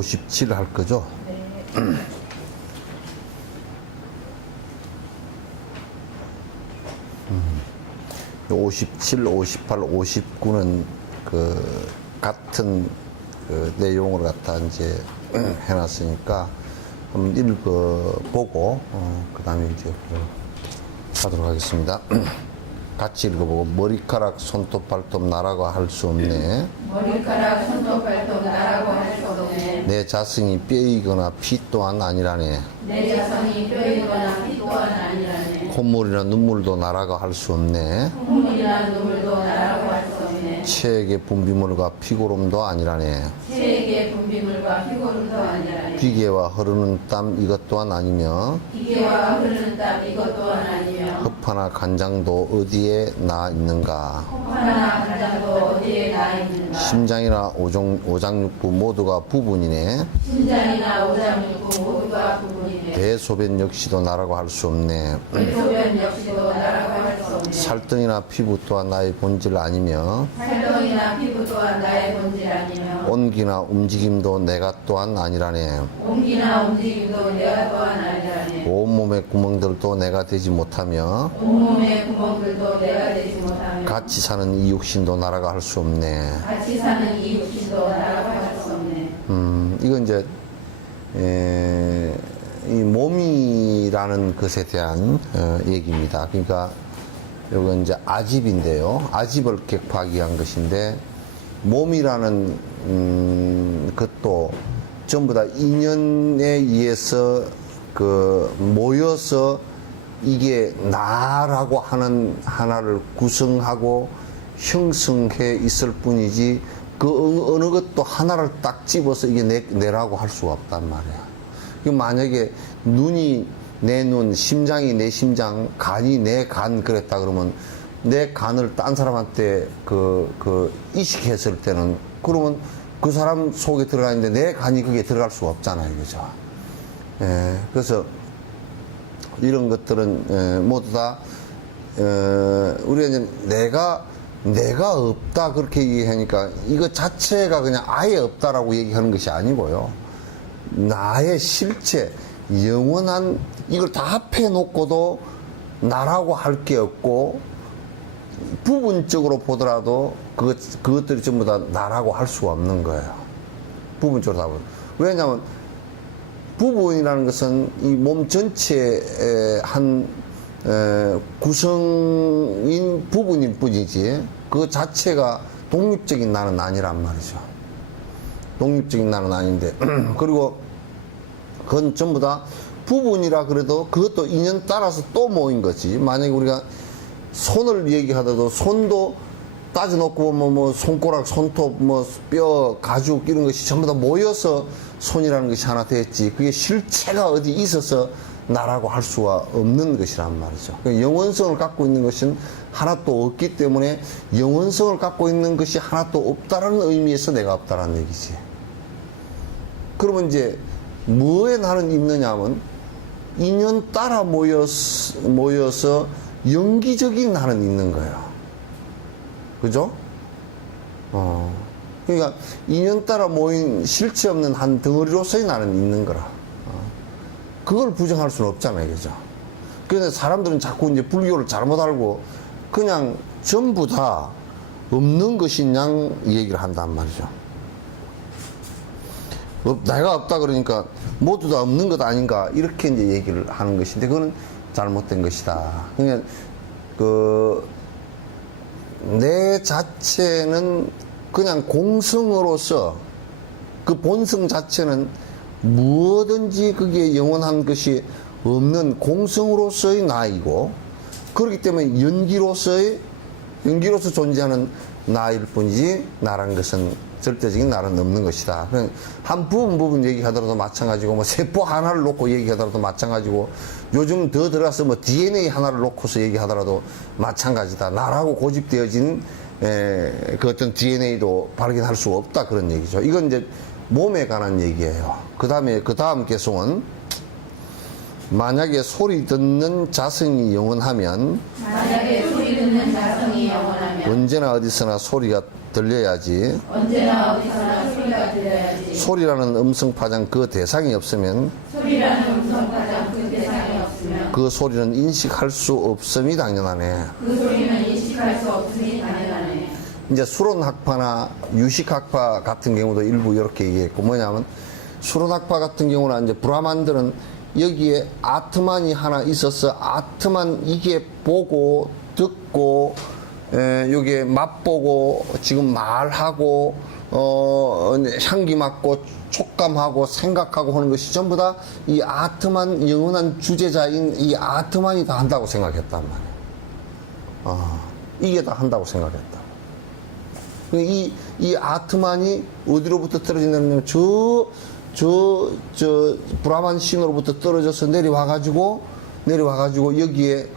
57 할 거죠? 네. 57, 58, 59는 그 같은 그 내용을 갖다 이제 해놨으니까 한번 읽어보고 그 다음에 이제 하도록 하겠습니다. 같이 읽어보고. 머리카락 손톱 발톱 나라고 할 수 없네. 머리카락 손톱 발톱 나라고 할 수 없네. 내 자성이 뼈이거나 피 또한 아니라네. 내 자성이 뼈이거나 피 또한 아니라네. 콧물이나 눈물도 나라고 할 수 없네. 콧물이나 눈물도 나라고 할 수 없네. 체액의 분비물과 피고름도 아니라네. 체액의 분비물과 피고름도 아니라네. 비계와 흐르는 땀 이것 또한 아니며 기계와 흐르는 땀 이것 또한 아니며 흡하나 간장도 어디에 나 있는가. 하나 간장도 어디에 나 있는가. 심장이나 오장육부 모두가 부분이네. 심장이나 오장육부 모두가 부분이네. 대소변 역시도 나라고 할 수 없네. 대소변 역시도 나라고 할 수 없네. 살등이나 피부 또한 나의 본질 아니며 살덩이나 피부 또한 나의 본질 아니며 온기나 움직임도 내가 또한 아니라네. 온기나 움직임도 내가 또한 아니라네. 온몸의 구멍들도 내가 되지 못하며 온몸의 구멍들도 내가 되지 못하며 같이 사는 이 육신도 나라고 할 수 없네. 같이 사는 이 육신도 나라고 할 수 없네. 이건 이제 이 몸이라는 것에 대한 얘기입니다. 그러니까 이건 이제 아집인데요. 아집을 객파하기 위한 것인데, 몸이라는 것도 전부 다 인연에 의해서 그 모여서 이게 나라고 하는 하나를 구성하고 형성해 있을 뿐이지, 그 어느 것도 하나를 딱 집어서 이게 내라고 할 수가 없단 말이야. 만약에 눈이 내 눈, 심장이 내 심장, 간이 내 간 그랬다 그러면 내 간을 딴 사람한테 이식했을 때는, 그러면 그 사람 속에 들어가 있는데 내 간이 그게 들어갈 수가 없잖아요. 그죠? 예, 그래서 이런 것들은 모두 다 우리가 이제 내가 없다 그렇게 얘기하니까 이거 자체가 그냥 아예 없다라고 얘기하는 것이 아니고요. 나의 실체, 영원한 이걸 다 합해 놓고도 나라고 할 게 없고, 부분적으로 보더라도 그것들이 전부 다 나라고 할 수가 없는 거예요. 부분적으로 다 보면. 왜냐하면 부분이라는 것은 이 몸 전체의 한 구성인 부분일 뿐이지, 그 자체가 독립적인 나는 아니란 말이죠. 독립적인 나는 아닌데 그리고 그건 전부 다 부분이라 그래도 그것도 인연 따라서 또 모인 거지. 만약에 우리가 손을 얘기하더라도 손도 따져놓고 보면 뭐 손가락, 손톱, 뭐 뼈, 가죽 이런 것이 전부 다 모여서 손이라는 것이 하나 됐지, 그게 실체가 어디 있어서 나라고 할 수가 없는 것이란 말이죠. 그러니까 영원성을 갖고 있는 것은 하나도 없기 때문에, 영원성을 갖고 있는 것이 하나도 없다라는 의미에서 내가 없다라는 얘기지. 그러면 이제 뭐에 나는 있느냐 하면, 인연 따라 모여서 영기적인 나는 있는 거예요. 그죠? 그러니까 인연 따라 모인 실체 없는 한 덩어리로서의 나는 있는 거라. 그걸 부정할 수는 없잖아요. 그죠? 그런데 사람들은 자꾸 이제 불교를 잘못 알고 그냥 전부 다 없는 것인 양 얘기를 한단 말이죠. 내가 없다 그러니까 모두 다 없는 것 아닌가, 이렇게 이제 얘기를 하는 것인데, 그건 잘못된 것이다. 그러니까 내 자체는 그냥 공성으로서, 그 본성 자체는 무엇든지 그게 영원한 것이 없는 공성으로서의 나이고, 그렇기 때문에 연기로서 존재하는 나일 뿐이지, 나란 것은 절대적인 나는 없는 것이다. 한 부분 얘기하더라도 마찬가지고, 뭐 세포 하나를 놓고 얘기하더라도 마찬가지고, 요즘 더 들어가서 뭐 DNA 하나를 놓고서 얘기하더라도 마찬가지다. 나라고 고집되어진 그 어떤 DNA도 발견할 수 없다, 그런 얘기죠. 이건 이제 몸에 관한 얘기예요. 그 다음 개송은, 만약에 소리 듣는 자성이 영원하면 만약에 소리 듣는 듣는 자성이 영원하며 언제나 어디서나 소리가 들려야지. 언제나 어디서나 소리가 들려야지. 소리라는 음성 파장 그 대상이 없으면 소리라는 음성 파장 그 대상이 없으면 그 소리는 인식할 수 없음이 당연하네. 그 소리는 인식할 수 없음이 당연하네. 이제 수론학파나 유식학파 같은 경우도 일부 이렇게 얘기했고, 뭐냐면 수론학파 같은 경우는 이제 브라만들은 여기에 아트만이 하나 있어서 아트만 이게 보고 듣고 여기에 맛보고 지금 말하고 향기 맡고 촉감하고 생각하고 하는 것이 전부 다 이 아트만, 영원한 주제자인 이 아트만이 다 한다고 생각했단 말이에요. 이게 다 한다고 생각했다. 이 아트만이 어디로부터 떨어진다면 저 브라만 신으로부터 떨어져서 내려와가지고 여기에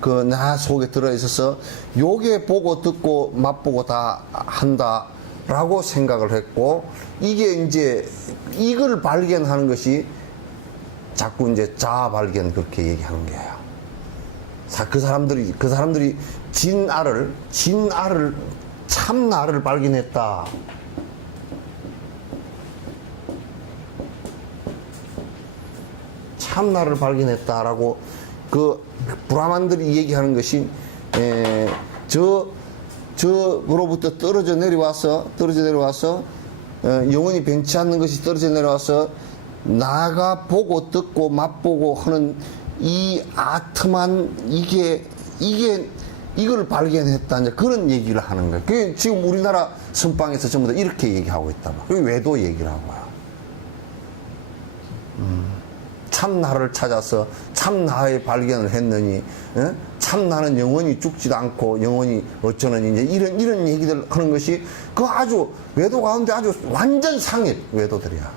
그 나 속에 들어있어서 요게 보고 듣고 맛보고 다 한다라고 생각을 했고, 이게 이제 이걸 발견하는 것이 자꾸 이제 자아 발견 그렇게 얘기하는 거예요. 그 사람들이 진아를 참나를 발견했다. 참나를 발견했다라고 그 브라만들이 얘기하는 것이 저로부터 떨어져 내려와서 영원히 변치 않는 것이 떨어져 내려와서 나가 보고 듣고 맛보고 하는 이 아트만 이걸 발견했다. 이제 그런 얘기를 하는 거예요. 그게 지금 우리나라 선방에서 전부 다 이렇게 얘기하고 있다. 그게 외도 얘기를 하고요. 참나를 찾아서 참나의 발견을 했느니, 참나는 영원히 죽지도 않고 영원히 어쩌느니, 이제 이런 얘기들 하는 것이 그 아주 외도 가운데 아주 완전 상입 외도들이야.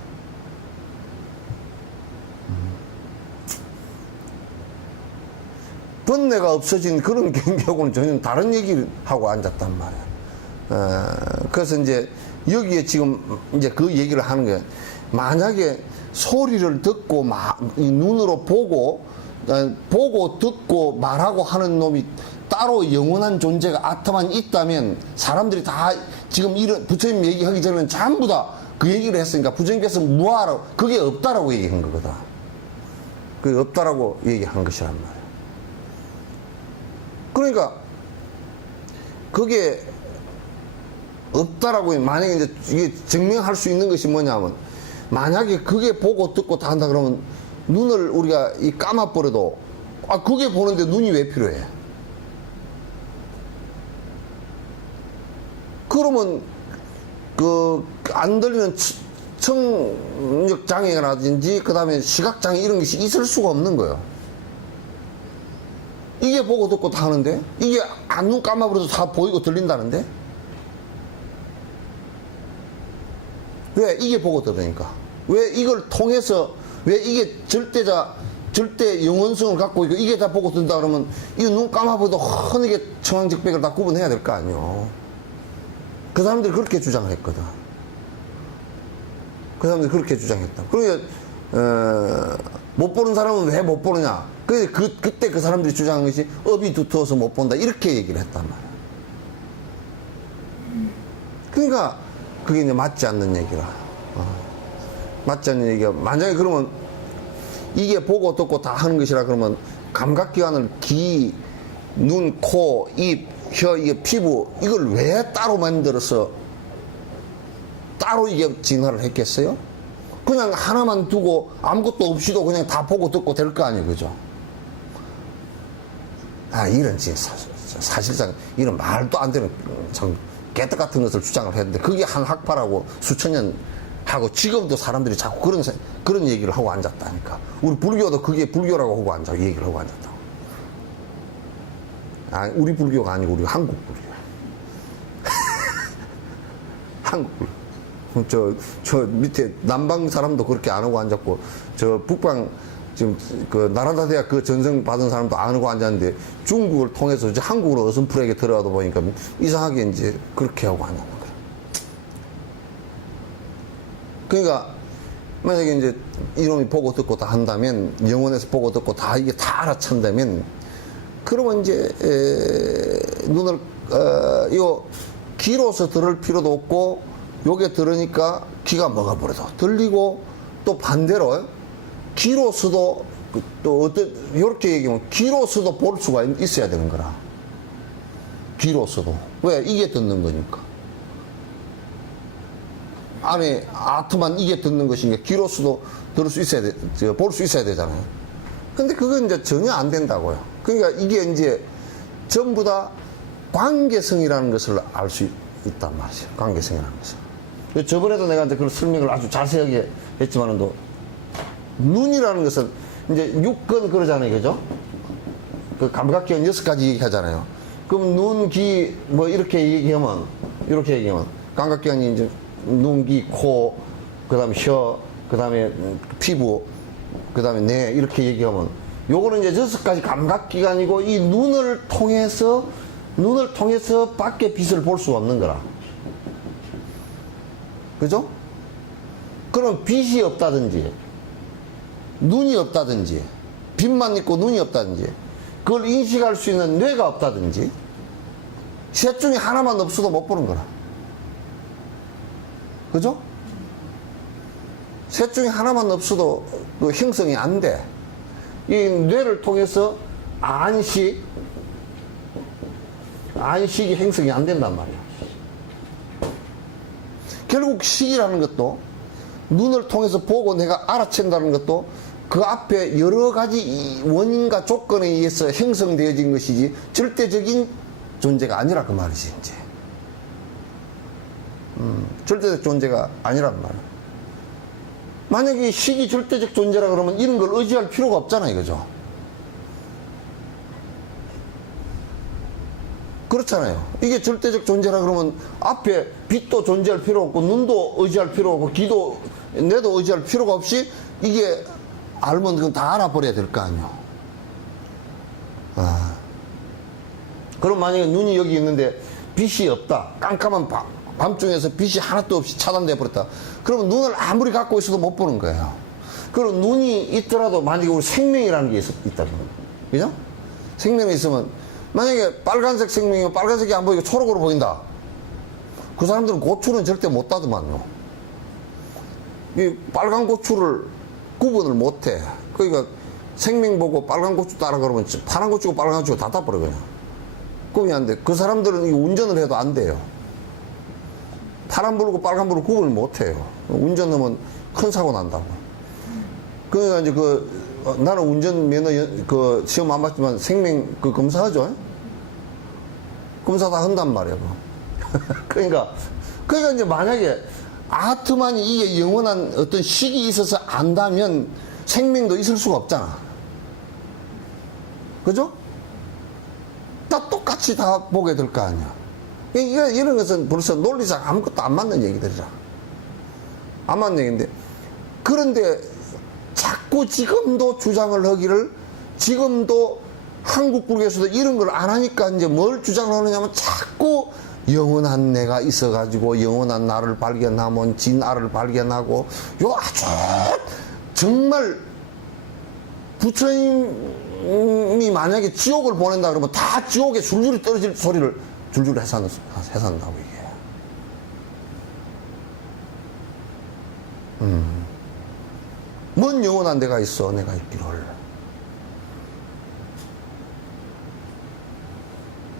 번뇌가 없어진 그런 경계하고는 전혀 다른 얘기를 하고 앉았단 말이야. 그래서 이제 여기에 지금 이제 그 얘기를 하는 거예요. 만약에 소리를 듣고 이 눈으로 보고 듣고 말하고 하는 놈이 따로 영원한 존재가 아트만 있다면 사람들이 다 지금 이런 부처님 얘기하기 전에는 전부 다 그 얘기를 했으니까 부처님께서 무아라고 그게 없다라고 얘기한 거거든. 그게 없다라고 얘기한 것이란 말이야. 그러니까 그게 없다라고 만약에 이제 이게 증명할 수 있는 것이 뭐냐면, 만약에 그게 보고 듣고 다 한다 그러면 눈을 우리가 감아버려도 그게 보는데 눈이 왜 필요해? 그러면 그 안 들리는 청력 장애라든지 그 다음에 시각 장애 이런 것이 있을 수가 없는 거예요. 이게 보고 듣고 다 하는데 이게 눈 감아버려도 다 보이고 들린다는데 왜? 이게 보고 들으니까. 왜 이걸 통해서 왜 이게 절대 영원성을 갖고 있고 이게 다 보고 든다 그러면 이거 눈 감아봐도 훤하게 청황직백을 다 구분해야 될 거 아니에요. 그 사람들이 그렇게 주장을 했거든. 그 사람들이 그렇게 주장했다. 그러니까 못 보는 사람은 왜 못 보느냐. 그때 그 사람들이 주장한 것이 업이 두터워서 못 본다 이렇게 얘기를 했단 말이야. 그러니까 그게 이제 맞지 않는 얘기라. 맞지 않는 얘기가, 만약에 그러면 이게 보고 듣고 다 하는 것이라 그러면 감각기관을 귀, 눈, 코, 입, 혀, 이게 피부 이걸 왜 따로 만들어서 따로 이게 진화를 했겠어요? 그냥 하나만 두고 아무것도 없이도 그냥 다 보고 듣고 될 거 아니에요, 그죠? 이런 사실상 이런 말도 안 되는 참 개떡 같은 것을 주장을 했는데 그게 한 학파라고 수천 년 하고 지금도 사람들이 자꾸 그런 얘기를 하고 앉았다니까. 우리 불교도 그게 불교라고 하고 앉아 얘기를 하고 앉았다고. 우리 불교가 아니고 우리 한국 불교. 한국 불교. 저 밑에 남방 사람도 그렇게 안 하고 앉았고, 저 북방 지금 그 나라다 대학 그 전생 받은 사람도 안 하고 앉았는데 중국을 통해서 이제 한국으로 어슴푸레하게 들어가다 보니까 이상하게 이제 그렇게 하고 앉았는 거야. 그러니까 만약에 이제 이놈이 보고 듣고 다 한다면, 영혼에서 보고 듣고 다 이게 다 알아챈다면 그러면 이제 눈을 요 귀로서 들을 필요도 없고 요게 들으니까 귀가 먹어버려도 들리고, 또 반대로 귀로서도 또 어떤 요렇게 얘기하면 귀로서도 볼 수가 있어야 되는 거라. 귀로서도. 왜? 이게 듣는 거니까. 안에 아트만 이게 듣는 것이니까 귀로서도 들을 수 있어야 돼, 볼 수 있어야 되잖아요. 근데 그건 이제 전혀 안 된다고요. 그러니까 이게 이제 전부 다 관계성이라는 것을 알 수 있단 말이죠. 관계성이라는 것을. 저번에도 내가 이제 그런 설명을 아주 자세하게 했지만은, 눈이라는 것은 이제 6건 그러잖아요. 그죠? 그 감각기관 6가지 얘기하잖아요. 그럼 눈, 귀, 뭐 이렇게 얘기하면, 감각기관이 이제 눈, 귀, 코, 그 다음에 혀, 그 다음에 피부, 그 다음에 뇌, 이렇게 얘기하면, 요거는 이제 6가지 감각기관이고, 이 눈을 통해서 밖에 빛을 볼 수 없는 거라. 그죠? 그럼 빛이 없다든지, 눈이 없다든지, 빛만 있고 눈이 없다든지, 그걸 인식할 수 있는 뇌가 없다든지, 셋 중에 하나만 없어도 못 보는 거라. 그죠? 셋 중에 하나만 없어도 그 형성이 안 돼. 이 뇌를 통해서 안식이 형성이 안 된단 말이야. 결국 식이라는 것도, 눈을 통해서 보고 내가 알아챈다는 것도 그 앞에 여러 가지 원인과 조건에 의해서 형성되어진 것이지 절대적인 존재가 아니라 그 말이지, 이제. 절대적 존재가 아니란 말이야. 만약에 식이 절대적 존재라 그러면 이런 걸 의지할 필요가 없잖아, 이거죠. 그렇잖아요. 이게 절대적 존재라 그러면 앞에 빛도 존재할 필요 없고, 눈도 의지할 필요 없고, 귀도, 뇌도 의지할 필요가 없이 이게 알면 그건 다 알아버려야 될 거 아니에요. 그럼 만약에 눈이 여기 있는데 빛이 없다. 깜깜한 밤중에서 빛이 하나도 없이 차단돼 버렸다. 그러면 눈을 아무리 갖고 있어도 못 보는 거예요. 그럼 눈이 있더라도 만약에 우리 생명이라는 게 있다. 그죠? 생명이 있으면, 만약에 빨간색 생명이면 빨간색이 안 보이고 초록으로 보인다. 그 사람들은 고추는 절대 못 따더만요. 이 빨간 고추를 구분을 못 해. 그러니까 생명 보고 빨간 고추 따라 그러면 파란 고추고 빨간 고추가 다 따버려, 그냥. 구분이 안 돼. 그 사람들은 운전을 해도 안 돼요. 파란불고 빨간불을 구분을 못 해요. 운전하면 큰 사고 난다고. 그러니까 이제 나는 운전면허 시험 안 봤지만 생명 검사하죠. 검사 다 한단 말이야. 그러니까 이제 만약에 아트만이 이게 영원한 어떤 식이 있어서 안다면 생명도 있을 수가 없잖아. 그죠? 다 똑같이 다 보게 될 거 아니야. 이런 것은 벌써 논리상 아무것도 안 맞는 얘기들이라. 안 맞는 얘기인데, 그런데 자꾸 지금도 주장을 하기를, 지금도 한국 불교에서도 이런 걸 안 하니까 이제 뭘 주장을 하느냐면, 자꾸 영원한 내가 있어가지고 영원한 나를 발견하면 진아를 발견하고, 요 아주 정말 부처님이 만약에 지옥을 보낸다 그러면 다 지옥에 줄줄이 떨어질 소리를 줄줄이 해산다고 이게. 뭔 영원한 내가 있어, 내가 있기를.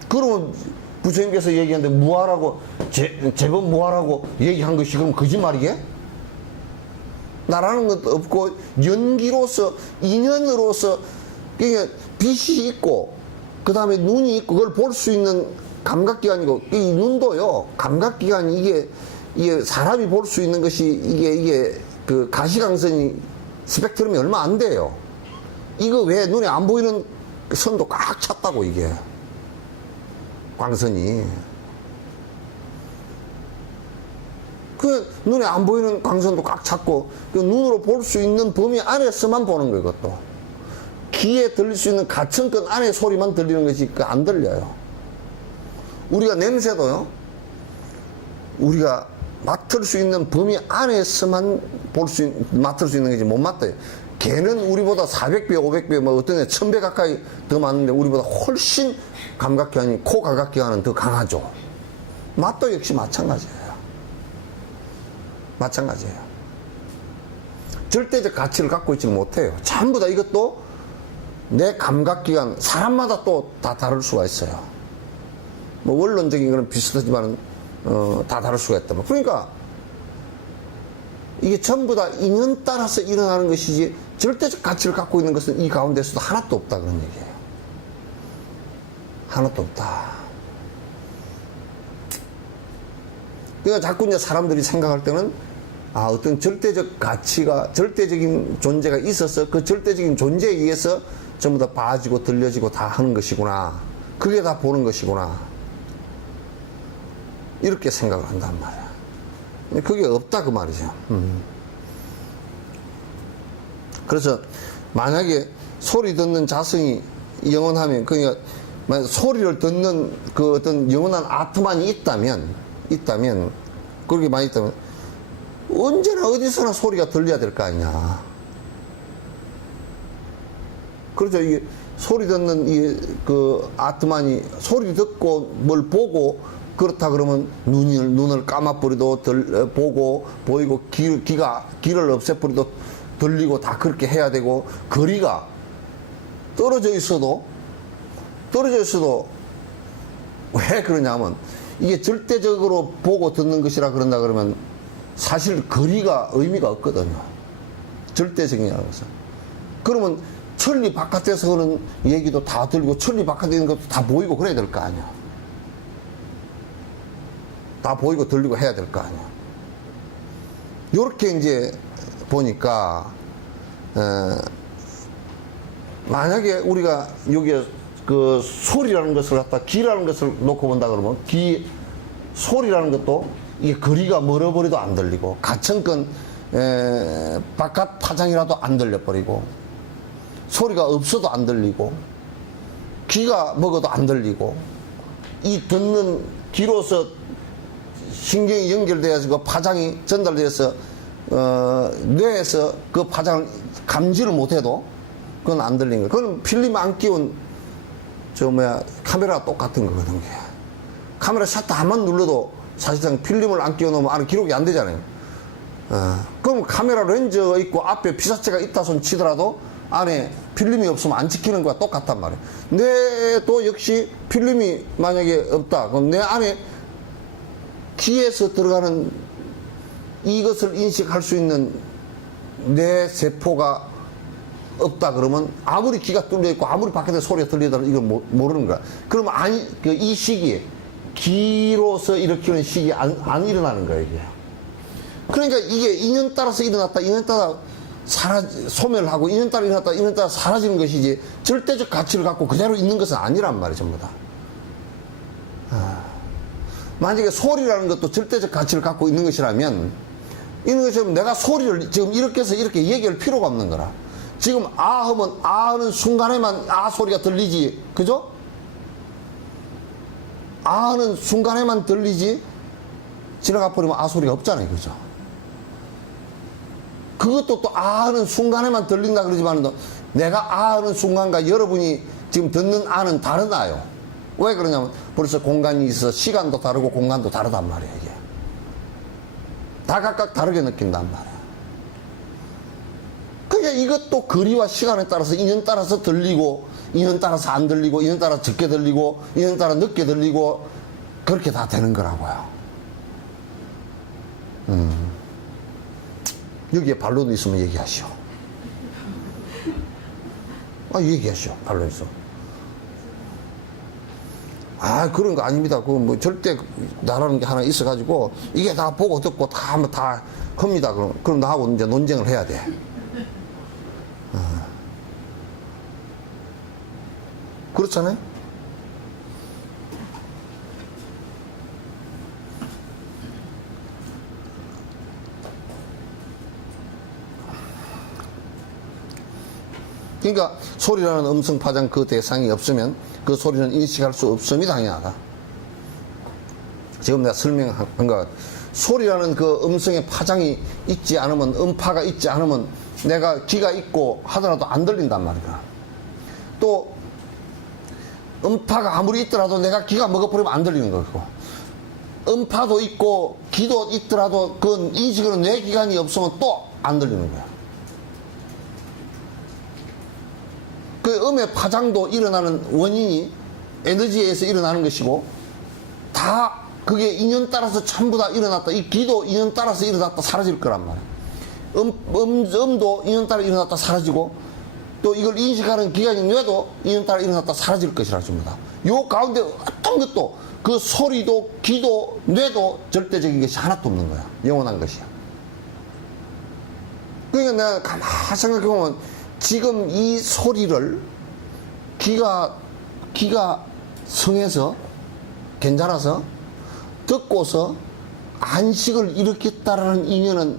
그러면 부처님께서 얘기하는데 무하라고, 제법 무하라고 얘기한 것이 그럼 거짓말이게? 나라는 것도 없고, 연기로서, 인연으로서, 그러니까 빛이 있고, 그 다음에 눈이 있고, 그걸 볼 수 있는 감각기관이고, 이 눈도요, 감각기관이 이게 사람이 볼 수 있는 것이, 이게 그 가시광선이 스펙트럼이 얼마 안 돼요. 이거 왜 눈에 안 보이는 선도 꽉 찼다고, 이게. 광선이. 그 눈에 안 보이는 광선도 꽉 찼고, 그 눈으로 볼 수 있는 범위 안에서만 보는 거예요, 그것도. 귀에 들릴 수 있는 가층권 안에 소리만 들리는 것이 안 들려요. 우리가 냄새도요, 우리가 맡을 수 있는 범위 안에서만 맡을 수 있는 거지 못 맡아요. 걔는 우리보다 400배, 500배, 뭐 어떤 애 1000배 가까이 더 많은데 우리보다 훨씬 감각기관이, 코 감각기관은 더 강하죠. 맛도 역시 마찬가지예요. 마찬가지예요. 절대적 가치를 갖고 있지 못해요. 전부 다 이것도 내 감각기관, 사람마다 또 다 다를 수가 있어요. 뭐 원론적인 거는 비슷하지만 다 다를 수가 있다. 그러니까 이게 전부 다 인연 따라서 일어나는 것이지 절대적 가치를 갖고 있는 것은 이 가운데서도 하나도 없다, 그런 얘기예요. 하나도 없다. 그러니까 자꾸 이제 사람들이 생각할 때는 어떤 절대적 가치가, 절대적인 존재가 있어서 그 절대적인 존재에 의해서 전부 다 봐지고 들려지고 다 하는 것이구나. 그게 다 보는 것이구나. 이렇게 생각을 한단 말이야. 그게 없다, 그 말이죠. 그래서 만약에 소리 듣는 자성이 영원하면, 그러니까 만약 소리를 듣는 그 어떤 영원한 아트만이 있다면, 그렇게 많이 있다면 언제나 어디서나 소리가 들려야 될 거 아니냐. 그렇죠. 이게 소리 듣는 그 아트만이 소리 듣고 뭘 보고 그렇다 그러면 눈을 감아버리도 보고 보이고 귀를 없애버리도 들리고 다 그렇게 해야 되고, 거리가 떨어져 있어도 왜 그러냐면 이게 절대적으로 보고 듣는 것이라 그런다 그러면 사실 거리가 의미가 없거든요. 절대적이라는 것은. 그러면 천리 바깥에서 하는 얘기도 다 들리고 천리 바깥에 있는 것도 다 보이고 그래야 될 거 아니야. 다 보이고 들리고 해야 될 거 아니야. 요렇게 이제 보니까 만약에 우리가 여기에 그 소리라는 것을 갖다 귀라는 것을 놓고 본다 그러면 소리라는 것도 이게 거리가 멀어버리도 안 들리고, 가천건 바깥 파장이라도 안 들려버리고, 소리가 없어도 안 들리고, 귀가 먹어도 안 들리고, 이 듣는 귀로서 신경이 연결되어서 그 파장이 전달돼서 뇌에서 그 파장을 감지를 못해도 그건 안 들리는 거예요. 그건 필름 안 끼운 카메라가 똑같은 거거든요. 카메라 셔터 한번 눌러도 사실상 필름을 안 끼워놓으면 안에 기록이 안 되잖아요. 그럼 카메라 렌즈가 있고 앞에 피사체가 있다 손 치더라도 안에 필름이 없으면 안 찍히는 거와 똑같단 말이에요. 뇌도 역시 필름이 만약에 없다. 그럼 내 안에 귀에서 들어가는 이것을 인식할 수 있는 뇌 세포가 없다 그러면 아무리 귀가 뚫려 있고 아무리 밖에서 소리가 들리더라도 이걸 모르는 거야. 그러면 이 시기에 귀로서 일으키는 시기 안 일어나는 거예요, 이게. 그러니까 이게 인연 따라서 일어났다, 인연 따라 소멸하고, 인연 따라 일어났다, 인연 따라 사라지는 것이지 절대적 가치를 갖고 그대로 있는 것은 아니란 말이에요, 전부 다. 만약에 소리라는 것도 절대적 가치를 갖고 있는 것이라면, 이런 것이면 내가 소리를 지금 이렇게 해서 이렇게 얘기할 필요가 없는 거라. 지금 하면 하는 순간에만 소리가 들리지, 그죠? 하는 순간에만 들리지 지나가 버리면 소리가 없잖아요, 그죠? 그것도 또 하는 순간에만 들린다 그러지만 내가 하는 순간과 여러분이 지금 듣는 는 다르다요. 왜 그러냐면 벌써 공간이 있어서 시간도 다르고 공간도 다르단 말이에요, 이게. 다 각각 다르게 느낀단 말이에요. 그러니까 이것도 거리와 시간에 따라서 인연 따라서 들리고, 인연 따라서 안 들리고, 인연 따라 적게 들리고, 인연 따라 늦게 들리고, 그렇게 다 되는 거라고요. 여기에 반론이 있으면 얘기하시오. 얘기하시오, 반론 있어. 그런 거 아닙니다. 그거 뭐 절대 나라는 게 하나 있어가지고 이게 다 보고 듣고 다 하면 다 합니다. 그럼 나하고 이제 논쟁을 해야 돼. 그렇잖아요? 그러니까 소리라는 음성 파장 그 대상이 없으면 그 소리는 인식할 수 없음이 당연하다. 지금 내가 설명한 것, 소리라는 그 음성의 파장이 있지 않으면, 음파가 있지 않으면 내가 귀가 있고 하더라도 안 들린단 말이야. 또 음파가 아무리 있더라도 내가 귀가 먹어버리면 안 들리는 거고, 음파도 있고 귀도 있더라도 그건 인식으로 뇌기관이 없으면 또 안 들리는 거야. 그 음의 파장도 일어나는 원인이 에너지에서 일어나는 것이고, 다 그게 인연 따라서 전부 다 일어났다. 이 귀도 인연 따라서 일어났다 사라질 거란 말이야. 음도 인연 따라 일어났다 사라지고, 또 이걸 인식하는 기관이 뇌도 인연 따라 일어났다 사라질 것이라 전부 다. 요 가운데 어떤 것도, 그 소리도 귀도 뇌도 절대적인 것이 하나도 없는 거야. 영원한 것이야. 그러니까 내가 가만히 생각해보면 지금 이 소리를 귀가 성해서 괜찮아서 듣고서 안식을 일으켰다라는 인연은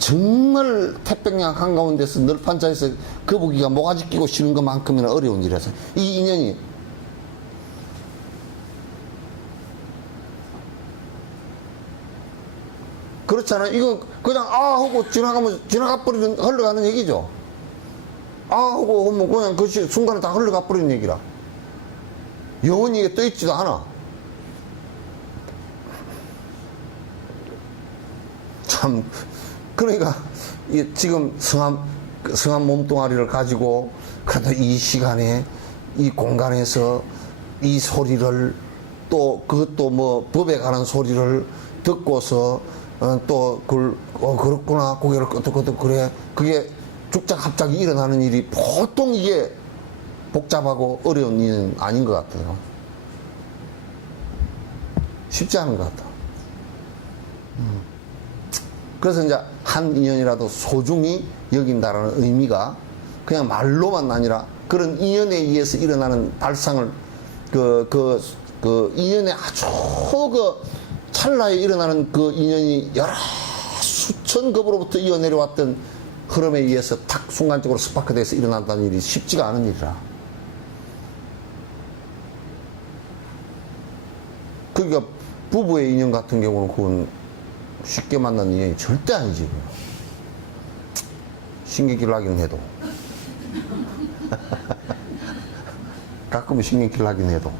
정말 태평양 한가운데서 널판자에서 거북이가 모가지 끼고 쉬는 것만큼이나 어려운 일이라서 이 인연이 그렇잖아요. 이거 그냥 아 하고 지나가 버리는, 흘러가는 얘기죠. 아 하고 하면 그냥 그 순간에 다 흘러가 버리는 얘기라. 영원히 이게 떠있지도 않아. 참, 그러니까 지금 성한 몸뚱아리를 가지고 그래도 이 시간에 이 공간에서 이 소리를, 또 그것도 뭐 법에 관한 소리를 듣고서 또 그걸 그렇구나, 고개를 끄덕끄덕, 그래, 그게 죽작합작이 일어나는 일이 보통 이게 복잡하고 어려운 일은 아닌 것 같아요. 쉽지 않은 것 같아. 그래서 이제 한 인연이라도 소중히 여긴다라는 의미가 그냥 말로만 아니라 그런 인연에 의해서 일어나는 발상을 그 인연에 아주 찰나에 일어나는 그 인연이 여러 수천 급으로부터 이어 내려왔던 흐름에 의해서 탁 순간적으로 스파크돼서 일어난다는 일이 쉽지가 않은 일이라. 그러니까 부부의 인연 같은 경우는 그건 쉽게 만난 인연이 절대 아니지. 신경질 나긴 해도. 가끔은 신경질 나긴 해도.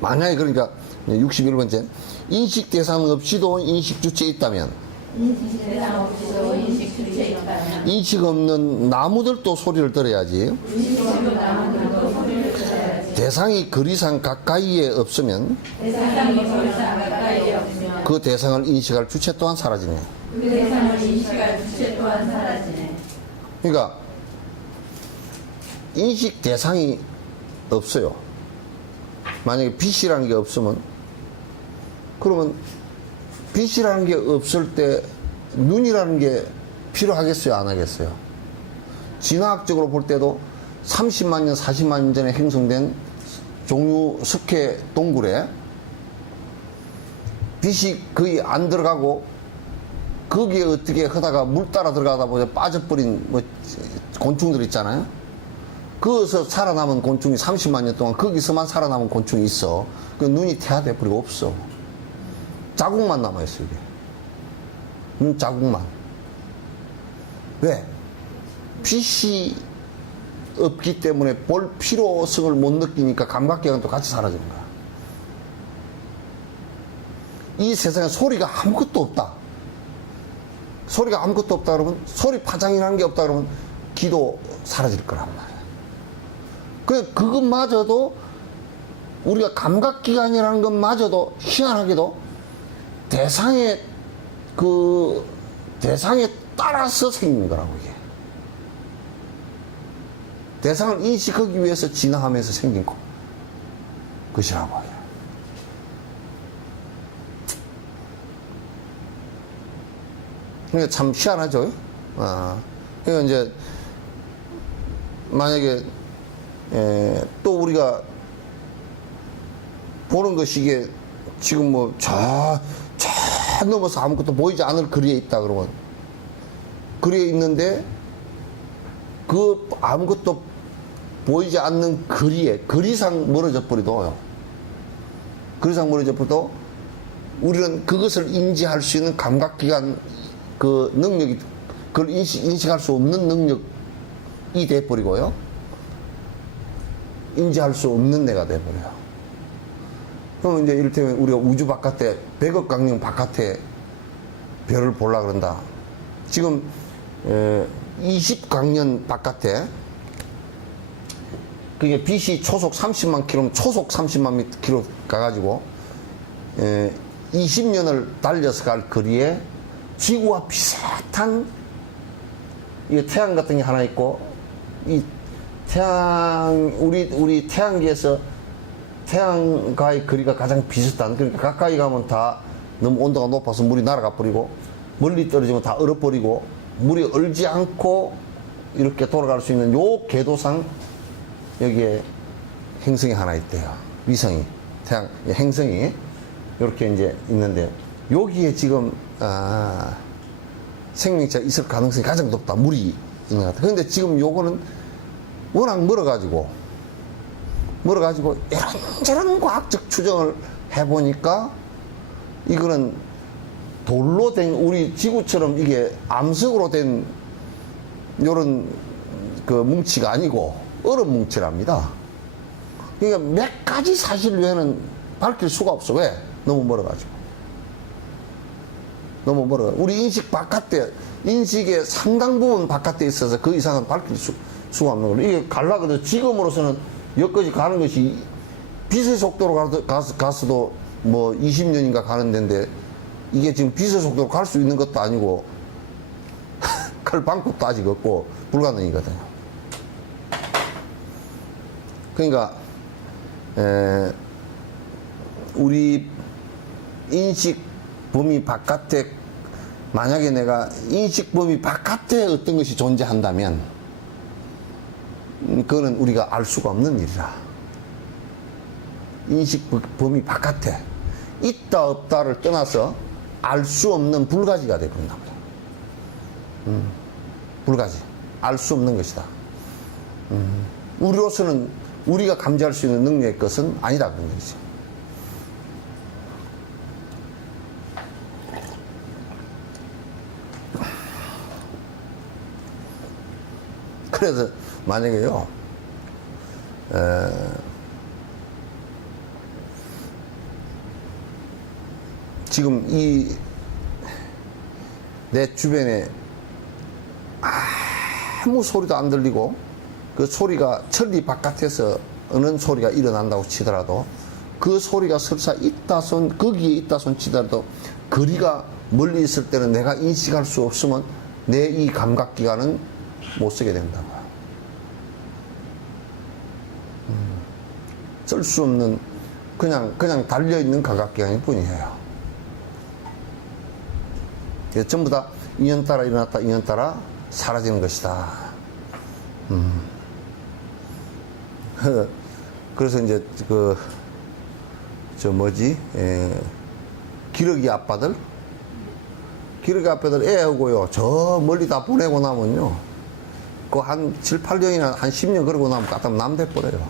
만약에 그러니까 61번째, 인식 대상 없이도 인식 주체에 있다면, 인식 대상 없이도 인식 주체에 있다면, 인식 없는 나무들도 소리를 들어야지. 인식 없는 나무들도 소리를 들어야지. 대상이 그리상 가까이에 없으면 대상이 그리상 가까이에 없으면 그 대상을 인식할 주체 또한 사라지네. 그 대상을 인식할 주체 또한 사라지네. 그러니까 인식 대상이 없어요. 만약에 빛이라는 게 없으면, 그러면 빛이라는 게 없을 때 눈이라는 게 필요하겠어요, 안 하겠어요? 진화학적으로 볼 때도 30만 년, 40만 년 전에 형성된 종류 석회 동굴에 빛이 거의 안 들어가고 거기에 어떻게 하다가 물 따라 들어가다 보니 빠져버린 뭐 곤충들 있잖아요. 거기서 살아남은 곤충이 30만 년 동안 거기서만 살아남은 곤충이 있어. 그 눈이 태화돼 버리고 없어. 자국만 남아있어, 이게. 눈 자국만. 왜? 빛이 없기 때문에 볼 필요성을 못 느끼니까 감각기관도 같이 사라지는 거야. 이 세상에 소리가 아무것도 없다. 소리가 아무것도 없다 그러면, 소리 파장이라는 게 없다 그러면 귀도 사라질 거란 말이야. 그것마저도, 우리가 감각기관이라는 것마저도 희한하게도 대상에 따라서 생기는 거라고, 이게. 대상을 인식하기 위해서 진화하면서 생긴 것이라고 해요. 그러니까 참 희한하죠. 그러니까 이제 만약에 또 우리가 보는 것이 이게 지금 뭐 저 넘어서 아무것도 보이지 않을 거리에 있다 그러면, 거리에 있는데 그 아무것도 보이지 않는 거리상 멀어져 버리도요. 거리상 멀어져 버려도 우리는 그것을 인지할 수 있는 감각기관 그 능력이 그걸 인식할 수 없는 능력이 돼버리고요. 인지할 수 없는 내가 돼버려요. 그럼 이제 이를테면 우리가 우주 바깥에 100억 광년 바깥에 별을 보려 그런다. 지금 20광년 바깥에 그게 빛이 초속 30만 킬로면 초속 30만 킬로 가가지고 20년을 달려서 갈 거리에 지구와 비슷한 이 태양 같은 게 하나 있고 이 태양 우리 태양계에서 태양과의 거리가 가장 비슷한, 그러니까 가까이 가면 다 너무 온도가 높아서 물이 날아가 버리고 멀리 떨어지면 다 얼어버리고 물이 얼지 않고 이렇게 돌아갈 수 있는 요 궤도상 여기에 행성이 하나 있대요. 위성이 태양 행성이 이렇게 이제 있는데 여기에 지금 생명체가 있을 가능성이 가장 높다. 물이 있는 것 같아. 그런데 지금 요거는 워낙 멀어가지고 이런저런 과학적 추정을 해보니까 이거는 돌로 된 우리 지구처럼 이게 암석으로 된 요런 그 뭉치가 아니고 얼음 뭉치랍니다. 그러니까 몇 가지 사실 외에는 밝힐 수가 없어. 왜? 너무 멀어가지고. 너무 멀어. 우리 인식 바깥에, 인식의 상당 부분 바깥에 있어서 그 이상은 밝힐 수가 없는 거예요. 이게 갈라그래도 지금으로서는 여기까지 가는 것이 빛의 속도로 갔어도 뭐 20년인가 가는 데인데 이게 지금 빛의 속도로 갈 수 있는 것도 아니고 갈 방법도 아직 없고 불가능이거든요. 그러니까 우리 인식 범위 바깥에 만약에 내가 인식 범위 바깥에 어떤 것이 존재한다면 그거는 우리가 알 수가 없는 일이라. 인식 범위 바깥에 있다 없다를 떠나서 알 수 없는 불가지가 되어버린다. 불가지. 알 수 없는 것이다. 우리로서는 우리가 감지할 수 있는 능력의 것은 아니다 그런 거지. 그래서 만약에요 지금 이 내 주변에 아무 소리도 안 들리고 그 소리가 천리 바깥에서 어느 소리가 일어난다고 치더라도 그 소리가 설사 있다손 거기에 있다손 치더라도 거리가 멀리 있을 때는 내가 인식할 수 없으면 내 이 감각기관은 못 쓰게 된다고. 쓸 수 없는 그냥 달려있는 감각기관일 뿐이에요. 전부 다 인연 따라 일어났다 인연 따라 사라지는 것이다. 그래서 이제 기러기 아빠들 애하고요 저 멀리 다 보내고 나면요 그 한 7, 8년이나 한 10년 그러고 나면 갖다 남 돼버려요.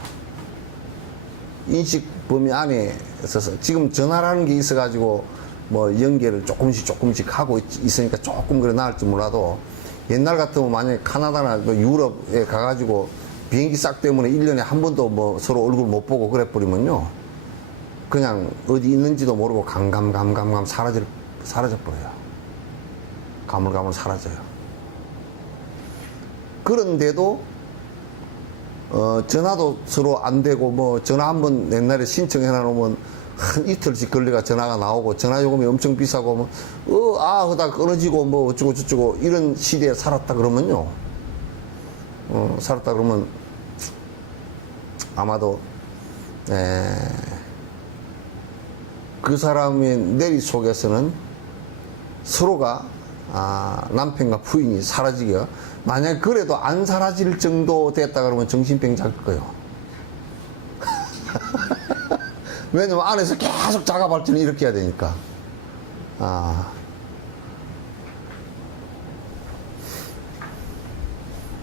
인식 범위 안에 있어서 지금 전화라는 게 있어가지고 뭐 연계를 조금씩 하고 있으니까 조금 그래 나을지 몰라도 옛날 같으면 만약에 카나다나 유럽에 가가지고 비행기 싹 때문에 1년에 한 번도 뭐 서로 얼굴 못 보고 그래 버리면요 그냥 어디 있는지도 모르고 감감 사라져버려요. 가물가물 사라져요. 그런데도 전화도 서로 안 되고 뭐 전화 한번 옛날에 신청해 놓으면 한 이틀씩 걸려가 전화가 나오고 전화 요금이 엄청 비싸고 뭐 하다 끊어지고 뭐 어쩌고 저쩌고 이런 시대에 살았다 그러면요 살았다 그러면 아마도 그 사람의 내리 속에서는 서로가 남편과 부인이 사라지기가 만약 그래도 안 사라질 정도 됐다 그러면 정신병 잡을 거예요. 왜냐면 안에서 계속 자가 발전을 일으켜야 되니까.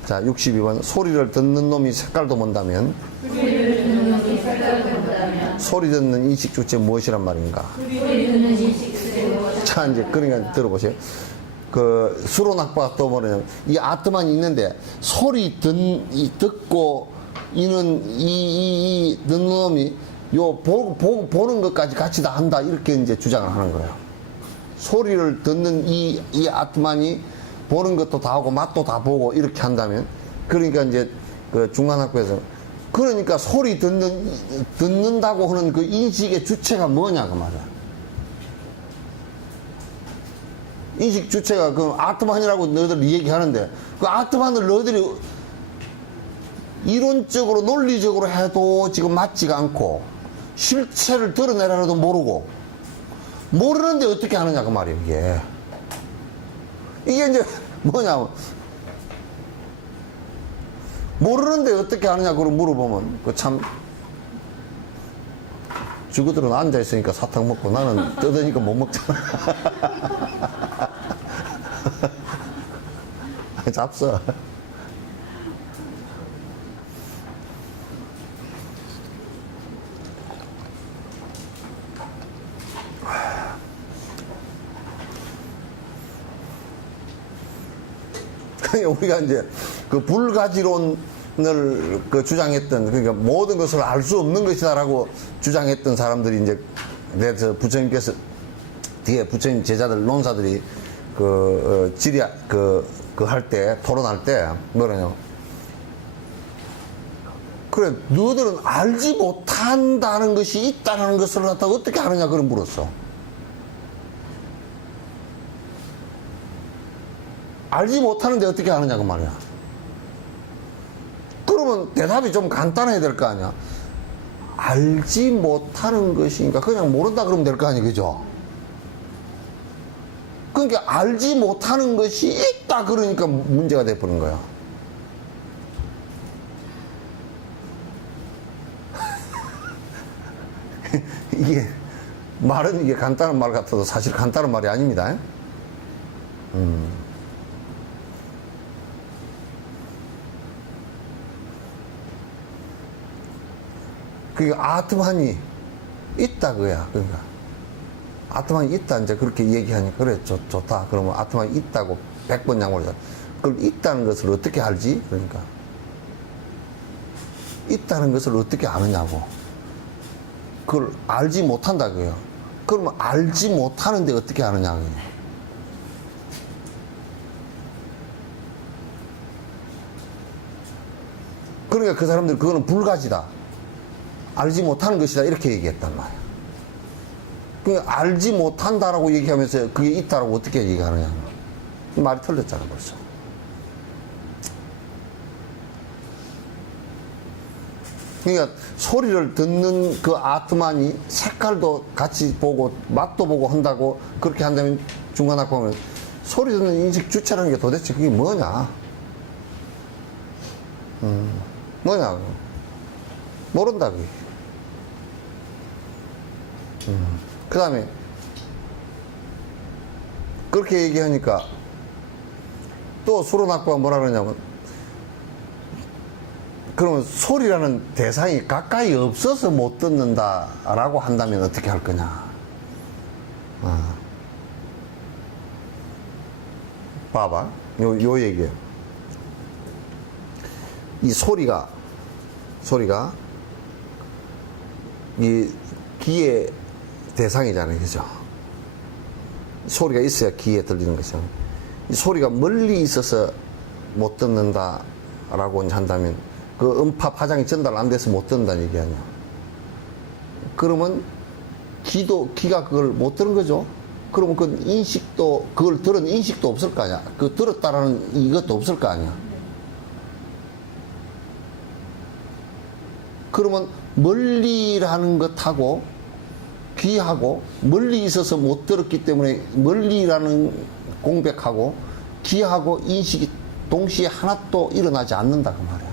자, 자, 62번. 소리를 듣는 놈이 색깔도 본다면 소리를 듣는 놈이 색깔도 본다면 소리 듣는 인식 주체 무엇이란 말인가? 소리 듣는 인식 주체 무엇이란 자, 이제 그러니까 들어보세요. 그 수로낙파가 또 뭐냐면 이 아트만이 있는데 소리 듣고 이는 이 듣는 놈이 요 보는 것까지 같이 다 한다 이렇게 이제 주장을 하는 거예요. 소리를 듣는 이 아트만이 보는 것도 다 하고 맛도 다 보고 이렇게 한다면 그러니까 이제 그 중간학교에서 그러니까 소리 듣는다고 하는 그 인식의 주체가 뭐냐 그 말이야. 인식 주체가 그 아트만이라고 너희들이 얘기하는데 그 아트만을 너희들이 이론적으로 논리적으로 해도 지금 맞지가 않고 실체를 드러내라 해도 모르고 모르는데 어떻게 하느냐 그 말이에요. 이게 이제 뭐냐 모르는데 어떻게 하느냐 그걸 물어보면 그 참 죽어들은 앉아있으니까 사탕 먹고 나는 뜯으니까 못 먹잖아. 잡숴. 우리가 이제 그 불가지론을 그 주장했던 그러니까 모든 것을 알 수 없는 것이다라고 주장했던 사람들이 이제 내서 부처님께서 뒤에 부처님 제자들 논사들이 그 질의 그 할 때 토론할 때 뭐라냐 그래 너희들은 알지 못한다는 것이 있다는 것을 갖다 어떻게 하느냐 그걸 물었어. 알지 못하는데 어떻게 하느냐 그 말이야. 그러면 대답이 좀 간단해야 될 거 아니야. 알지 못하는 것이니까 그냥 모른다 그러면 될 거 아니야. 그죠? 그러니까 알지 못하는 것이 있다 그러니까 문제가 돼버린 거야. 이게 말은 이게 간단한 말 같아도 사실 간단한 말이 아닙니다. 그러니까 아트만이 있다 그거야. 그러니까 아트만이 있다 이제 그렇게 얘기하니까 그래 좋다. 그러면 아트만이 있다고 100번 양보를 그걸 있다는 것을 어떻게 알지? 그러니까 있다는 것을 어떻게 아느냐고. 그걸 알지 못한다 그거야. 그러면 알지 못하는데 어떻게 아느냐 그거야. 그러니까 그 사람들 그거는 불가지다. 알지 못하는 것이다 이렇게 얘기했단 말이야. 그러니까 알지 못한다라고 얘기하면서 그게 있다라고 어떻게 얘기하느냐. 말이 틀렸잖아 벌써. 그러니까 소리를 듣는 그 아트만이 색깔도 같이 보고 맛도 보고 한다고 그렇게 한다면 중간학교 보면 소리 듣는 인식 주체라는 게 도대체 그게 뭐냐. 뭐냐 모른다 그게. 그 다음에 그렇게 얘기하니까 또 수로낙부가 뭐라 그러냐면 그러면 소리라는 대상이 가까이 없어서 못 듣는다라고 한다면 어떻게 할 거냐. 봐봐 요 얘기예요. 이 소리가 이 귀의 대상이잖아요. 그죠? 소리가 있어야 귀에 들리는 것이죠. 이 소리가 멀리 있어서 못 듣는다라고 한다면 그 음파 파장이 전달 안 돼서 못 듣는다는 얘기 아니야. 그러면 귀가 그걸 못 들은 거죠. 그러면 그 인식도 그걸 들은 인식도 없을 거 아니야. 그 들었다라는 이것도 없을 거 아니야. 그러면 멀리라는 것하고 귀하고 멀리 있어서 못 들었기 때문에 멀리라는 공백하고 귀하고 인식이 동시에 하나도 일어나지 않는다 그 말이야.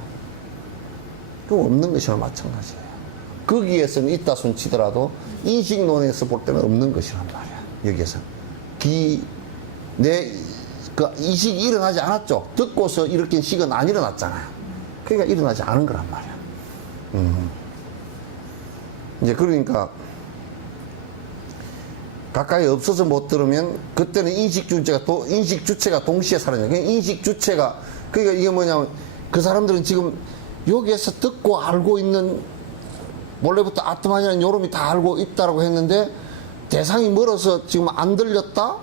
그럼 없는 것이나 마찬가지예요. 거기에서는 있다 손치더라도 인식론에서 볼 때는 없는 것이란 말이야. 여기에서 내 그 이식이 일어나지 않았죠. 듣고서 일으킨 식은 안 일어났잖아요. 그러니까 일어나지 않은 거란 말이야. 이제 그러니까 가까이 없어서 못 들으면 그때는 인식 주체가 동시에 사라져. 그러니까 인식 주체가, 그러니까 이게 뭐냐면 그 사람들은 지금 여기에서 듣고 알고 있는, 원래부터 아트만이라는 요놈이 다 알고 있다라고 했는데 대상이 멀어서 지금 안 들렸다?